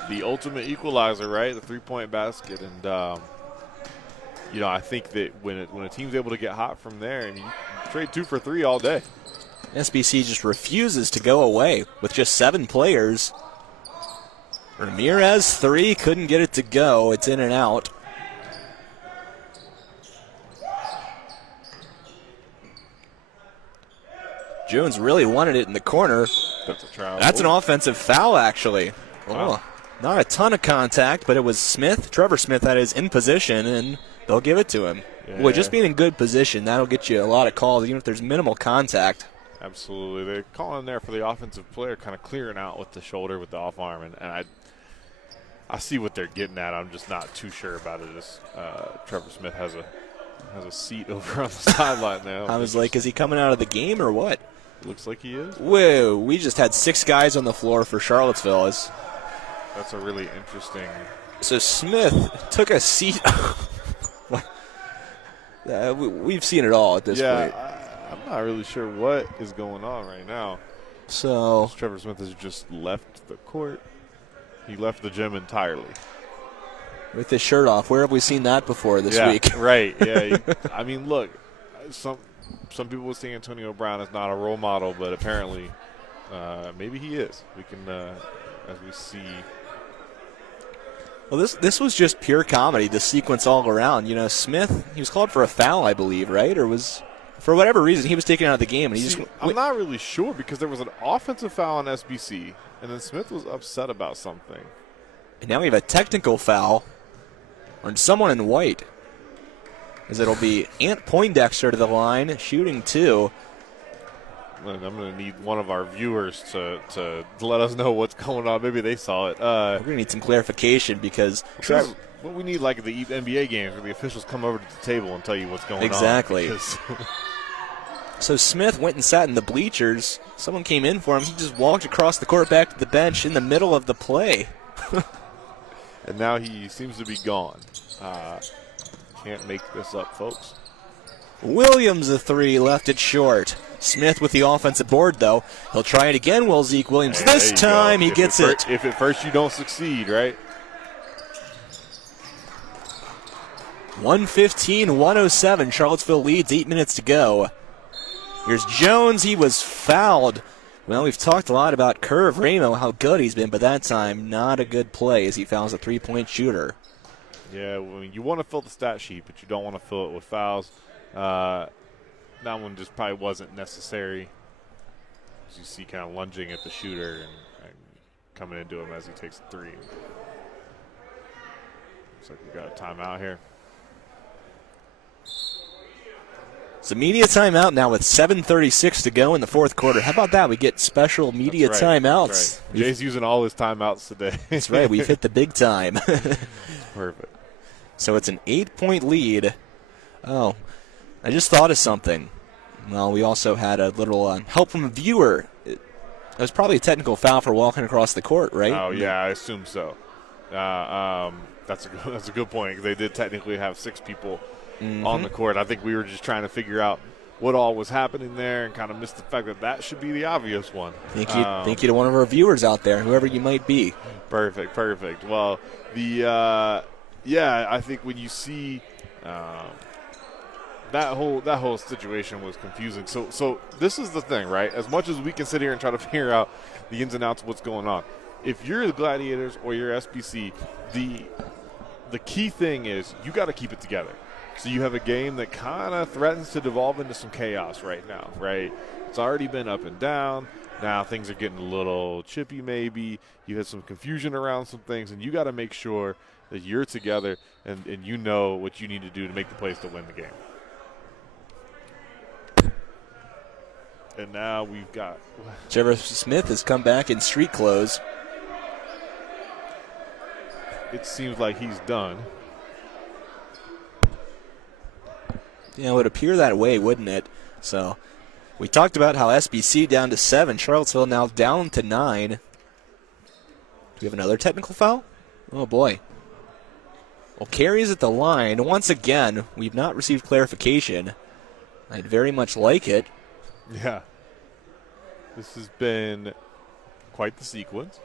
The ultimate equalizer, right? The 3-point basket. And, I think that when a team's able to get hot from there, I mean, you trade 2 for 3 all day. SBC just refuses to go away with just 7 players. Ramirez, 3, couldn't get it to go. It's in and out. Jones really wanted it in the corner. That's a travel. That's an offensive foul, actually. Wow. Oh, not a ton of contact, but it was Smith, Trevor Smith, that is, in position, and they'll give it to him. Yeah. Boy, just being in good position, that'll get you a lot of calls, even if there's minimal contact. Absolutely. They're calling there for the offensive player kind of clearing out with the shoulder, with the off arm, and I see what they're getting at. I'm just not too sure about it. As Trevor Smith has a seat over on the sideline now. I was like, is he coming out of the game or what? Looks like he is. Whoa, we just had 6 guys on the floor for Charlottesville. That's a really interesting. So Smith took a seat. We've seen it all at this point. I'm not really sure what is going on right now. So Trevor Smith has just left the court. He left the gym entirely. with his shirt off, where have we seen that before this week? Right. Yeah. I mean, look, some people would say Antonio Brown is not a role model, but apparently maybe he is. We can, as we see. Well, this was just pure comedy, the sequence all around. You know, Smith, he was called for a foul, I believe, right? Or was, for whatever reason, he was taken out of the game. And I'm not really sure because there was an offensive foul on SBC, and then Smith was upset about something. And now we have a technical foul on someone in white. As it'll be Ant Poindexter to the line, shooting 2. I'm going to need one of our viewers to let us know what's going on. Maybe they saw it. We're going to need some clarification because what we need, like at the NBA games, where the officials come over to the table and tell you what's going on. Exactly. So Smith went and sat in the bleachers. Someone came in for him. He just walked across the court back to the bench in the middle of the play. And now he seems to be gone. Can't make this up, folks. Williams, a 3, left it short. Smith with the offensive board, though. He'll try it again, will Zeke Williams. Hey, this time he gets it. If at first you don't succeed, right? 115-107. Charlottesville leads, 8 minutes to go. Here's Jones. He was fouled. Well, we've talked a lot about Curve Ramo, how good he's been, but that time not a good play as he fouls a 3-point shooter. Yeah, I mean, you want to fill the stat sheet, but you don't want to fill it with fouls. That one just probably wasn't necessary. As you see, kind of lunging at the shooter and coming into him as he takes a 3. Looks like we got a timeout here. It's a media timeout now with 7:36 to go in the fourth quarter. How about that? We get special media timeouts. That's right. Jay's using all his timeouts today. That's right. We've hit the big time. Perfect. So it's an 8-point lead. Oh, I just thought of something. Well, we also had a little help from a viewer. It was probably a technical foul for walking across the court, right? Oh, yeah, I assume so. That's a good point. They did technically have 6 people on the court. I think we were just trying to figure out what all was happening there and kind of missed the fact that that should be the obvious one. Thank you to one of our viewers out there, whoever you might be. Perfect. Well, I think when you see that whole situation was confusing. So this is the thing, right? As much as we can sit here and try to figure out the ins and outs of what's going on, if you're the Gladiators or you're SBC, the key thing is you got to keep it together. So you have a game that kind of threatens to devolve into some chaos right now, right? It's already been up and down. Now things are getting a little chippy maybe. You had some confusion around some things, and you got to make sure that you're together and you know what you need to do to make the plays to win the game. And now we've got Trevor Smith has come back in street clothes. It seems like he's done. Yeah, it would appear that way, wouldn't it? So we talked about how SBC down to 7, Charlottesville now down to 9. Do we have another technical foul? Oh, boy. Well, Carey's at the line. Once again, we've not received clarification. I'd very much like it. Yeah. This has been quite the sequence.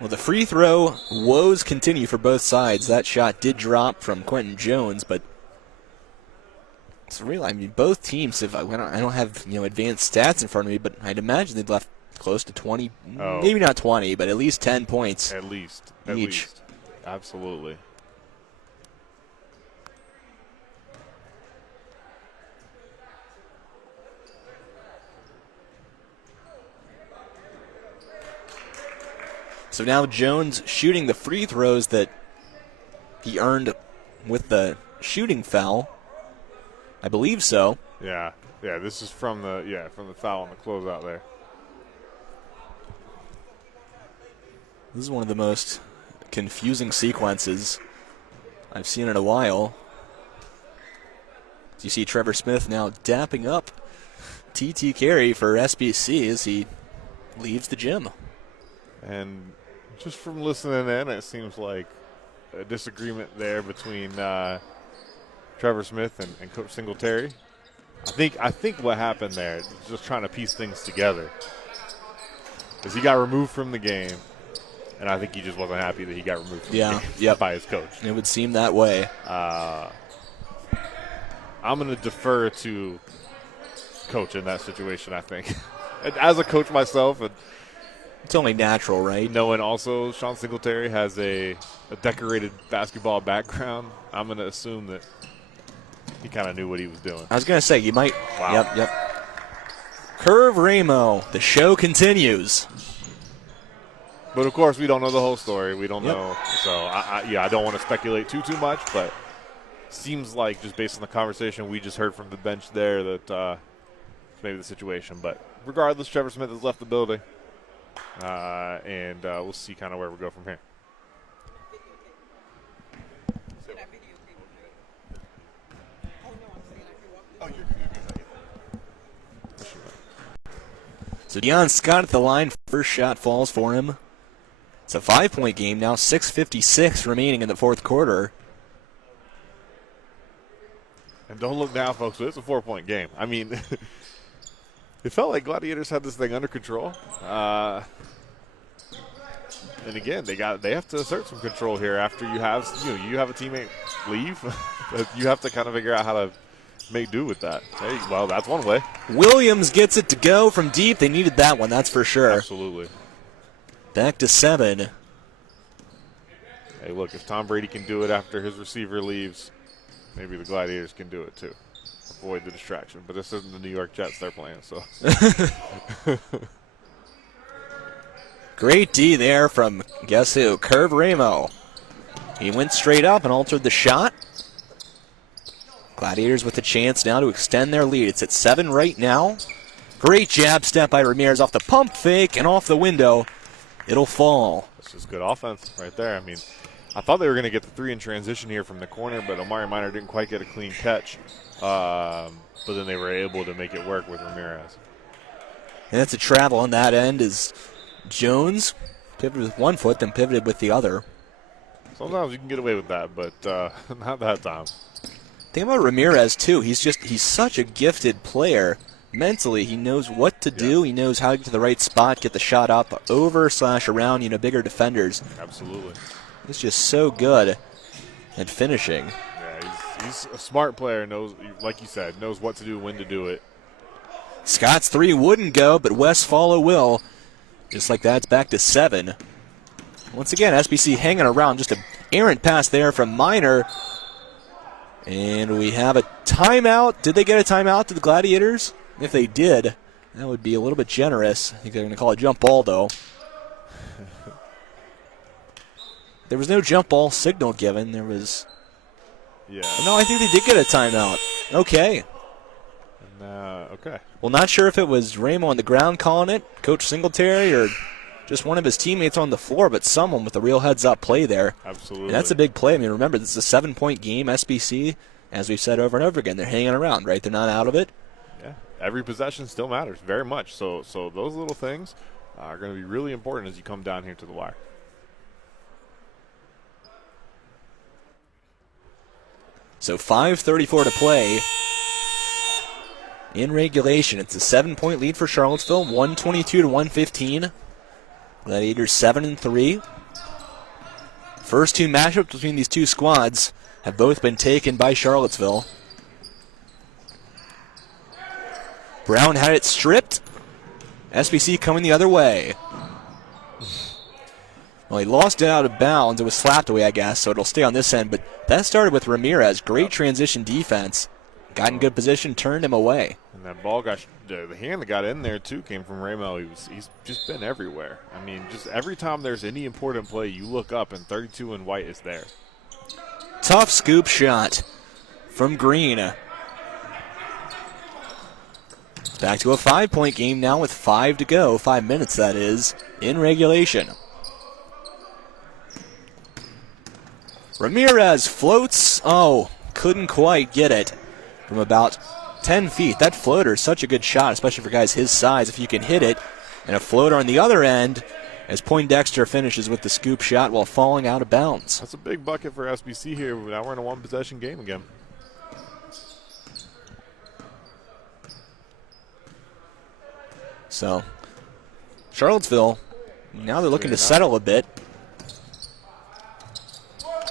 Well, the free throw woes continue for both sides. That shot did drop from Quentin Jones, but it's real. I mean, both teams. I don't have advanced stats in front of me, but I'd imagine they've left close to 20, maybe not 20, but at least 10 points. At least. Absolutely. So now Jones shooting the free throws that he earned with the shooting foul. I believe so. Yeah. This is from the foul on the closeout there. This is one of the most confusing sequences I've seen in a while. You see Trevor Smith now dapping up TT Carey for SBC as he leaves the gym. And just from listening in, it seems like a disagreement there between Trevor Smith and Coach Singletary. I think what happened there, just trying to piece things together, is he got removed from the game, and I think he just wasn't happy that he got removed from the game by his coach. It would seem that way. I'm going to defer to Coach in that situation, I think. And as a coach myself, and it's only natural, right? knowing also Sean Singletary has a decorated basketball background, I'm going to assume that he kind of knew what he was doing. I was going to say, you might. Wow. Yep. Curve Ramo. The show continues. But, of course, we don't know the whole story. We don't know. So, I don't want to speculate too much, but seems like just based on the conversation we just heard from the bench there that maybe the situation. But regardless, Trevor Smith has left the building, and we'll see kind of where we go from here. So Deion Scott at the line. First shot falls for him. It's a 5-point game now. 6:56 remaining in the fourth quarter. And don't look down, folks. It's a 4-point game. I mean, it felt like Gladiators had this thing under control. And again, they have to assert some control here after you have a teammate leave. You have to kind of figure out how to make do with that. Hey, well, that's one way. Williams gets it to go from deep. They needed that one, that's for sure. Absolutely. Back to 7. Hey, look, if Tom Brady can do it after his receiver leaves, maybe the Gladiators can do it too. Avoid the distraction. But this isn't the New York Jets they're playing, so. Great D there from, guess who? Curve Ramo. He went straight up and altered the shot. Gladiators with a chance now to extend their lead. It's at 7 right now. Great jab step by Ramirez off the pump fake and off the window. It'll fall. This is good offense right there. I mean, I thought they were going to get the 3 in transition here from the corner, but Omari Minor didn't quite get a clean catch. But then they were able to make it work with Ramirez. And that's a travel on that end as Jones Pivoted with one foot, then pivoted with the other. Sometimes you can get away with that, but not that time. Think about Ramirez, too. He's such a gifted player. Mentally, he knows what to do. He knows how to get to the right spot, get the shot up, over/around, bigger defenders. Absolutely. He's just so good at finishing. Yeah, he's a smart player, knows, like you said, knows what to do, when to do it. Scott's 3 wouldn't go, but Westfalo will. Just like that, it's back to 7. Once again, SBC hanging around. Just an errant pass there from Minor. And we have a timeout. Did they get a timeout to the Gladiators? If they did, that would be a little bit generous. I think they're going to call it jump ball, though. There was no jump ball signal given. There was... Yeah. No, I think they did get a timeout. Okay. Okay. Well, not sure if it was Ramo on the ground calling it, Coach Singletary, or just one of his teammates on the floor, but someone with a real heads-up play there. Absolutely. And that's a big play. I mean, remember, this is a 7-point game, SBC. As we've said over and over again, they're hanging around, right? They're not out of it. Yeah. Every possession still matters very much. So those little things are going to be really important as you come down here to the wire. So 5:34 to play in regulation. It's a 7-point lead for Charlottesville, 122 to 115. Gladiators 7-3. First 2 matchups between these two squads have both been taken by Charlottesville. Brown had it stripped. SBC coming the other way. Well, he lost it out of bounds. It was slapped away, I guess, so it'll stay on this end. But that started with Ramirez. Great transition defense. Got in good position, turned him away. And that ball got, the hand that got in there, too, came from Ramo. He's just been everywhere. I mean, just every time there's any important play, you look up and 32 in white is there. Tough scoop shot from Green. Back to a 5-point game now with 5 to go. 5 minutes, that is, in regulation. Ramirez floats. Oh, couldn't quite get it from about 10 feet. That floater is such a good shot, especially for guys his size, if you can hit it. And a floater on the other end as Poindexter finishes with the scoop shot while falling out of bounds. That's a big bucket for SBC here. Now we're in a one-possession game again. So, Charlottesville, now they're looking to settle a bit.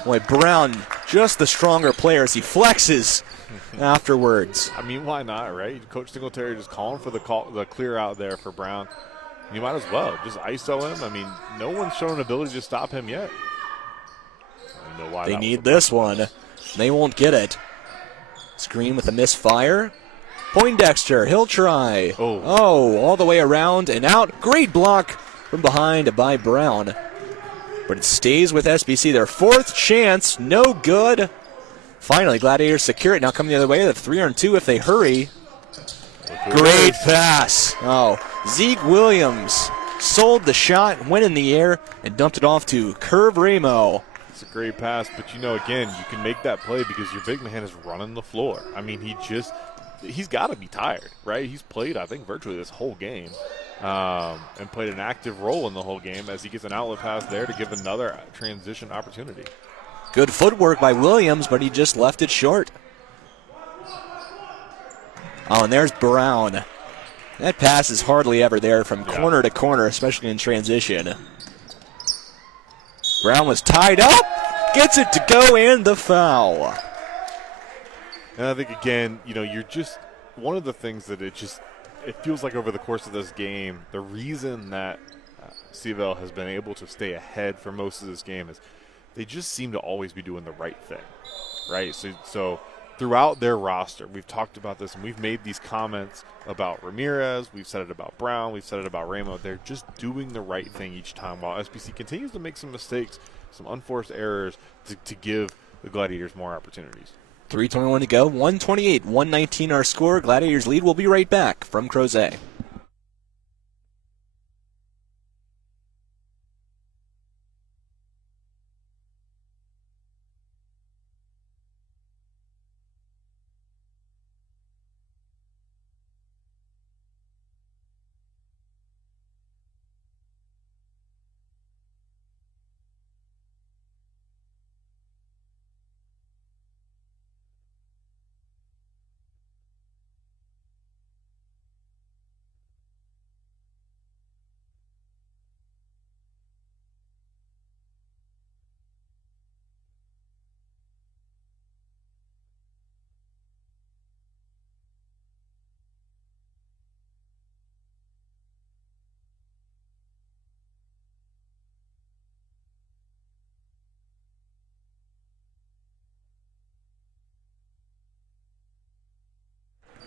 Boy, Brown, just the stronger player as he flexes afterwards. I mean, why not, right? Coach Singletary just calling for the clear out there for Brown. You might as well just ISO him. I mean, no one's shown an ability to stop him yet. I don't know why they need this one. They won't get it. Screen with a misfire. Poindexter, he'll try. Oh, all the way around and out. Great block from behind by Brown. But it stays with SBC. Their 4th chance, no good. Finally, Gladiators secure it. Now coming the other way. They have 3-on-2 if they hurry. Great pass. Oh, Zeke Williams sold the shot, went in the air, and dumped it off to Curve Ramo. It's a great pass, but again, you can make that play because your big man is running the floor. I mean, he's got to be tired, right? He's played, I think, virtually this whole game and played an active role in the whole game as he gets an outlet pass there to give another transition opportunity. Good footwork by Williams, but he just left it short. Oh, and there's Brown. That pass is hardly ever there from corner to corner, especially in transition. Brown was tied up, gets it to go, and the foul. And I think, again, you're just one of the things that it feels like over the course of this game, the reason that CVL has been able to stay ahead for most of this game is they just seem to always be doing the right thing, right? So throughout their roster, we've talked about this, and we've made these comments about Ramirez. We've said it about Brown. We've said it about Ramo. They're just doing the right thing each time while SBC continues to make some mistakes, some unforced errors to give the Gladiators more opportunities. 3:21 to go, 128-119 our score. Gladiators lead. We'll be right back from Crozet.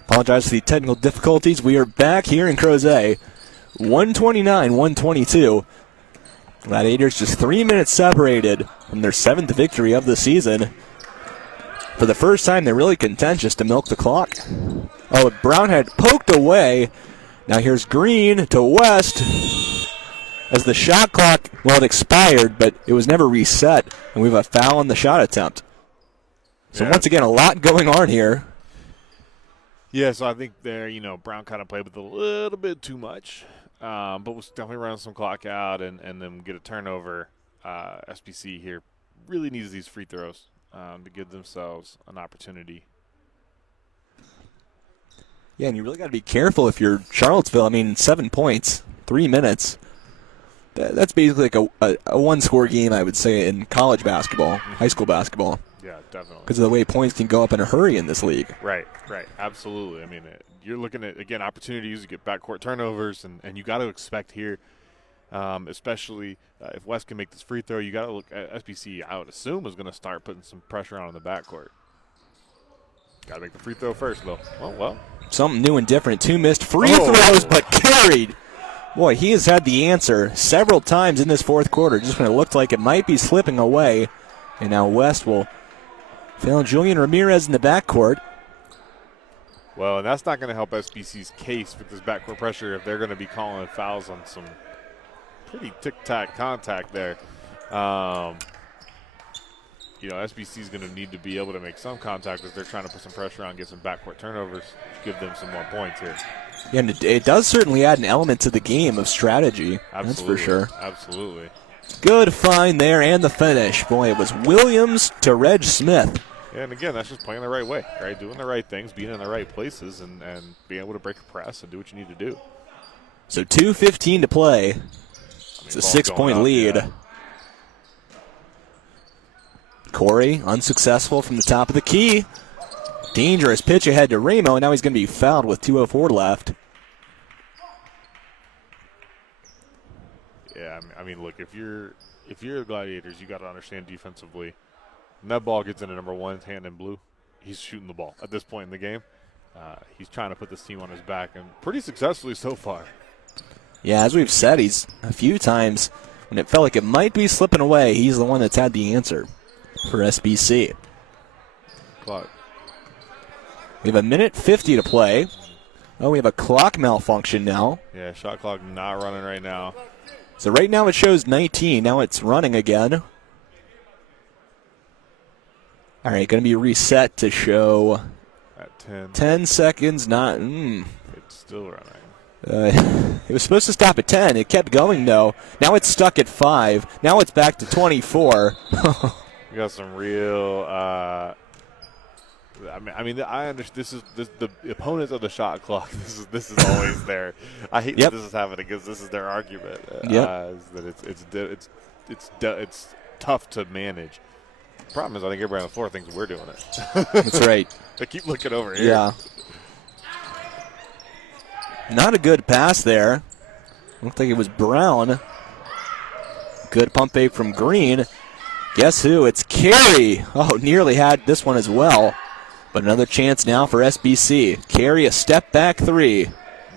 Apologize for the technical difficulties. We are back here in Crozet. 129-122. Gladiators just 3 minutes separated from their 7th victory of the season. For the first time, they're really contentious to milk the clock. Oh, Brown had poked away. Now here's Green to West. As the shot clock, well, it expired, but it was never reset. And we have a foul on the shot attempt. So once again, a lot going on here. Yeah, so I think there, Brown kind of played with a little bit too much. But we'll definitely run some clock out and then get a turnover. SBC here really needs these free throws to give themselves an opportunity. Yeah, and you really got to be careful if you're Charlottesville. I mean, 7 points, 3 minutes. That's basically like a one-score game, I would say, in college basketball, high school basketball. Yeah, definitely. Because of the way points can go up in a hurry in this league. Right, absolutely. I mean, you're looking at, again, opportunities to get backcourt turnovers, and you got to expect here, especially if West can make this free throw, you got to look at SBC, I would assume, is going to start putting some pressure on in the backcourt. Got to make the free throw first, though. Well. Something new and different. 2 missed free throws, but carried. Boy, he has had the answer several times in this fourth quarter, just when it looked like it might be slipping away. And now West will fail Julian Ramirez in the backcourt. Well, and that's not going to help SBC's case with this backcourt pressure if they're going to be calling fouls on some pretty tic-tac contact there. SBC is going to need to be able to make some contact as they're trying to put some pressure on, get some backcourt turnovers, give them some more points here. Yeah, and it does certainly add an element to the game of strategy. Absolutely. That's for sure. Absolutely. Good find there and the finish. Boy, it was Williams to Reg Smith. Yeah, and again, that's just playing the right way, right? Doing the right things, being in the right places, and being able to break a press and do what you need to do. So 2:15 to play. It's a 6-point lead. Yeah. Corey, unsuccessful from the top of the key. Dangerous pitch ahead to Ramo, and now he's going to be fouled with 2:04 left. Yeah, I mean, look, if you're the Gladiators, you got to understand defensively. When that ball gets into number one's hand in blue, he's shooting the ball at this point in the game. He's trying to put this team on his back, and pretty successfully so far. Yeah, as we've said, he's a few times when it felt like it might be slipping away, he's the one that's had the answer for SBC. Clock. We have 1:50 to play. Oh, we have a clock malfunction now. Yeah, shot clock not running right now. So right now it shows 19. Now it's running again. All right, going to be reset to show At 10. 10 seconds. It's still running. It was supposed to stop at 10. It kept going, though. Now it's stuck at 5. Now it's back to 24. We got some real. I understand. The opponents of the shot clock. This is always there. I hate that this is happening because this is their argument. Is that it's tough to manage. The problem is, I think everybody on the floor thinks we're doing it. That's right. They keep looking over here. Yeah. Not a good pass there. Looked like it was Brown. Good pump fake from Green. Guess who? It's Carey. Oh, nearly had this one as well. But another chance now for SBC. Carey, a step back three.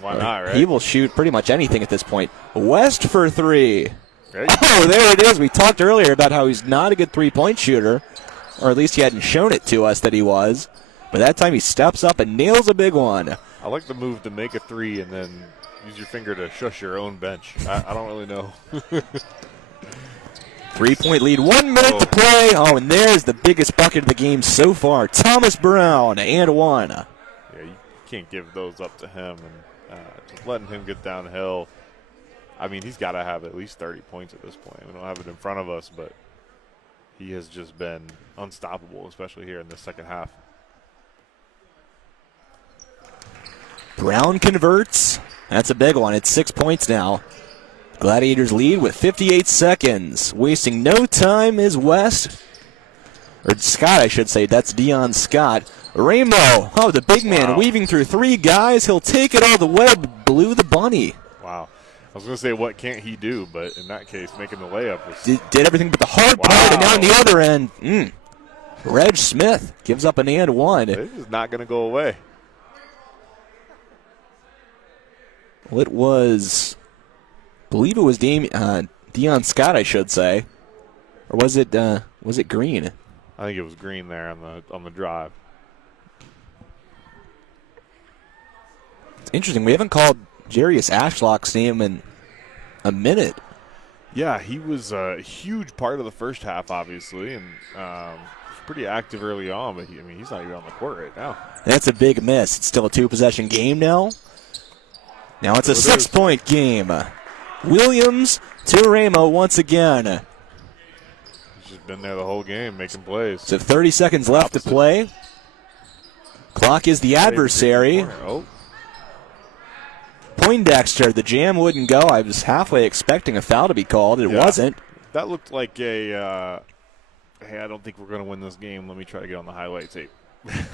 Why not, right? He will shoot pretty much anything at this point. West for three. Oh, there it is. We talked earlier about how he's not a good three-point shooter, or at least he hadn't shown it to us that he was. But that time he steps up and nails a big one. I like the move to make a three and then use your finger to shush your own bench. I don't really know. 3-point lead, 1 minute to play. Oh, and there's the biggest bucket of the game so far. Thomas Brown, and one. Yeah, you can't give those up to him. And just letting him get downhill. I mean, he's got to have at least 30 points at this point. We don't have it in front of us, but he has just been unstoppable, especially here in the second half. Brown converts. That's a big one. It's 6 points now. Gladiators lead with 58 seconds. Wasting no time is West. Or Scott, I should say. That's Deion Scott. Ramo. Oh, the big man weaving through three guys. He'll take it all the way. Blew the bunny. Wow. I was going to say, what can't he do? But in that case, making the layup was... Did everything but the hard part. And now on the other end, Reg Smith gives up an and one. This is not going to go away. Well, it was, I believe it was Deion Scott, I should say. Or was it Green? I think it was Green there on the drive. It's interesting. We haven't called Jarius Ashlock's name in a minute. Yeah, he was a huge part of the first half, obviously, and was pretty active early on, but he's not even on the court right now. That's a big miss. It's still a 2-possession game now. Now it's a 6-point game. Williams to Ramo once again. He's just been there the whole game, making plays. So 30 seconds left to play. Clock is the adversary. Oh. Poindexter, the jam wouldn't go. I was halfway expecting a foul to be called. It wasn't. That looked like a, hey, I don't think we're going to win this game. Let me try to get on the highlight tape.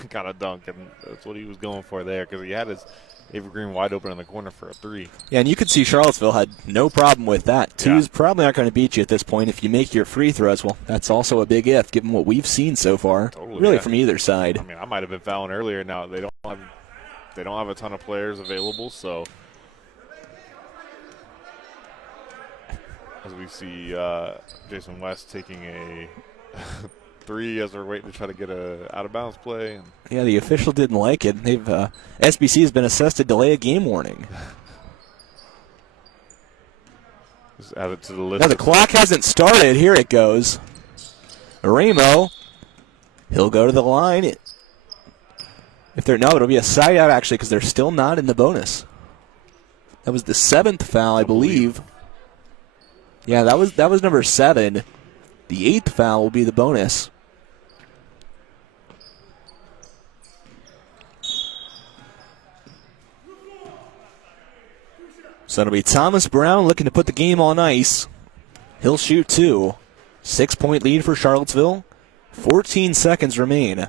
Kind of dunk, and that's what he was going for there because he had his Avery Green wide open in the corner for a three. Yeah, and you could see Charlottesville had no problem with that. Two's probably not going to beat you at this point if you make your free throws. Well, that's also a big if, given what we've seen so far, really from either side. I mean, I might have been fouling earlier. Now they don't have a ton of players available, so as we see Jason West taking a three as they're waiting to try to get a out-of-bounds play. Yeah, the official didn't like it. They've SBC has been assessed a delay of game warning. Just add it to the list. Now the clock hasn't started. Here it goes. Ramo, he'll go to the line. It'll be a side out actually because they're still not in the bonus. That was the 7th foul, I believe. Yeah, that was number 7. The 8th foul will be the bonus. So it'll be Thomas Brown looking to put the game on ice. He'll shoot 2. 6-point lead for Charlottesville. 14 seconds remain.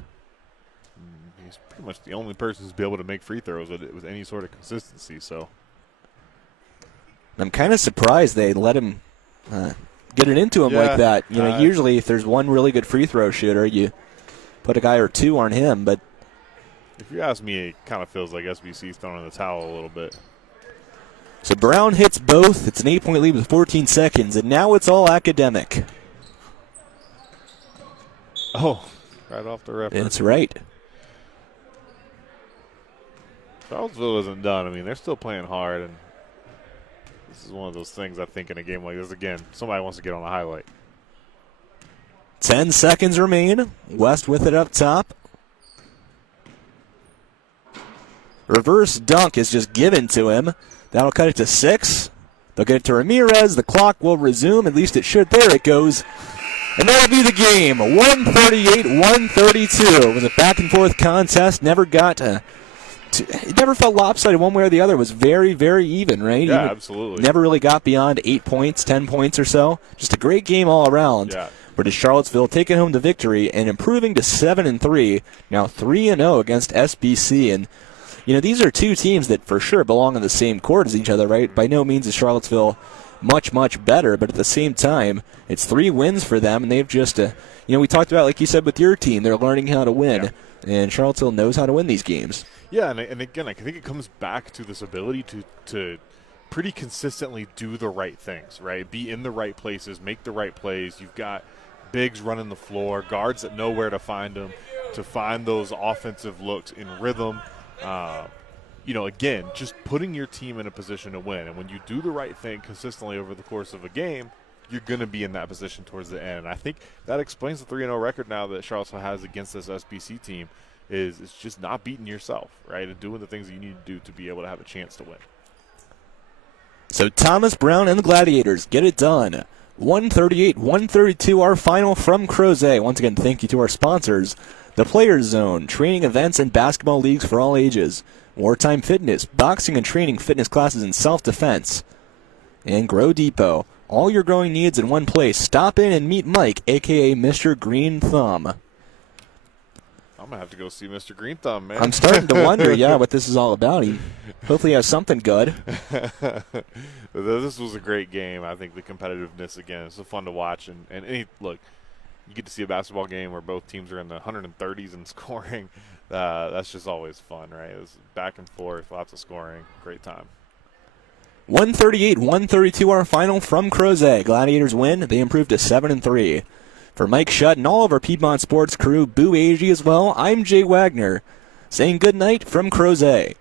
He's pretty much the only person who's be able to make free throws with any sort of consistency. So I'm kind of surprised they let him get it into him like that. Usually if there's one really good free throw shooter, you put a guy or two on him. But if you ask me, it kind of feels like SBC's throwing in the towel a little bit. So Brown hits both. It's an 8-point lead with 14 seconds, and now it's all academic. Oh, right off the referee. That's right. Charlottesville isn't done. I mean, they're still playing hard, and this is one of those things I think in a game like this, again, somebody wants to get on the highlight. 10 seconds remain. West with it up top. Reverse dunk is just given to him. That'll cut it to 6. They'll get it to Ramirez. The clock will resume. At least it should. There it goes. And that'll be the game. 138-132. It was a back-and-forth contest. Never got it never felt lopsided one way or the other. It was very, very even, right? Yeah, absolutely. Never really got beyond 8 points, 10 points or so. Just a great game all around. Yeah. But it's Charlottesville taking home the victory and improving to 7-3. Now 3-0 against SBC. And these are two teams that for sure belong on the same court as each other, right? By no means is Charlottesville much, much better, but at the same time, it's 3 wins for them, and they've just, we talked about, like you said, with your team, they're learning how to win, and Charlottesville knows how to win these games. Yeah, and again, I think it comes back to this ability to pretty consistently do the right things, right? Be in the right places, make the right plays. You've got bigs running the floor, guards that know where to find them, to find those offensive looks in rhythm. Again, just putting your team in a position to win. And when you do the right thing consistently over the course of a game, you're going to be in that position towards the end. And I think that explains the 3-0 record now that Charlottesville has against this SBC team is it's just not beating yourself, right, and doing the things you need to do to be able to have a chance to win. So Thomas Brown and the Gladiators get it done. 138-132, our final from Crozet. Once again, thank you to our sponsors. The Players Zone, training events and basketball leagues for all ages. Wartime Fitness, boxing and training fitness classes and self-defense. And Grow Depot, all your growing needs in one place. Stop in and meet Mike, a.k.a. Mr. Green Thumb. I'm going to have to go see Mr. Green Thumb, man. I'm starting to wonder, what this is all about. He hopefully has something good. This was a great game. I think the competitiveness, again, it's so fun to watch. And look, you get to see a basketball game where both teams are in the 130s in scoring. That's just always fun, right? It was back and forth, lots of scoring, great time. 138-132 our final from Crozet. Gladiators win. They improved to 7-3. For Mike Shutt and all of our Piedmont Sports crew, Boo Agee as well, I'm Jay Wagner, saying good night from Crozet.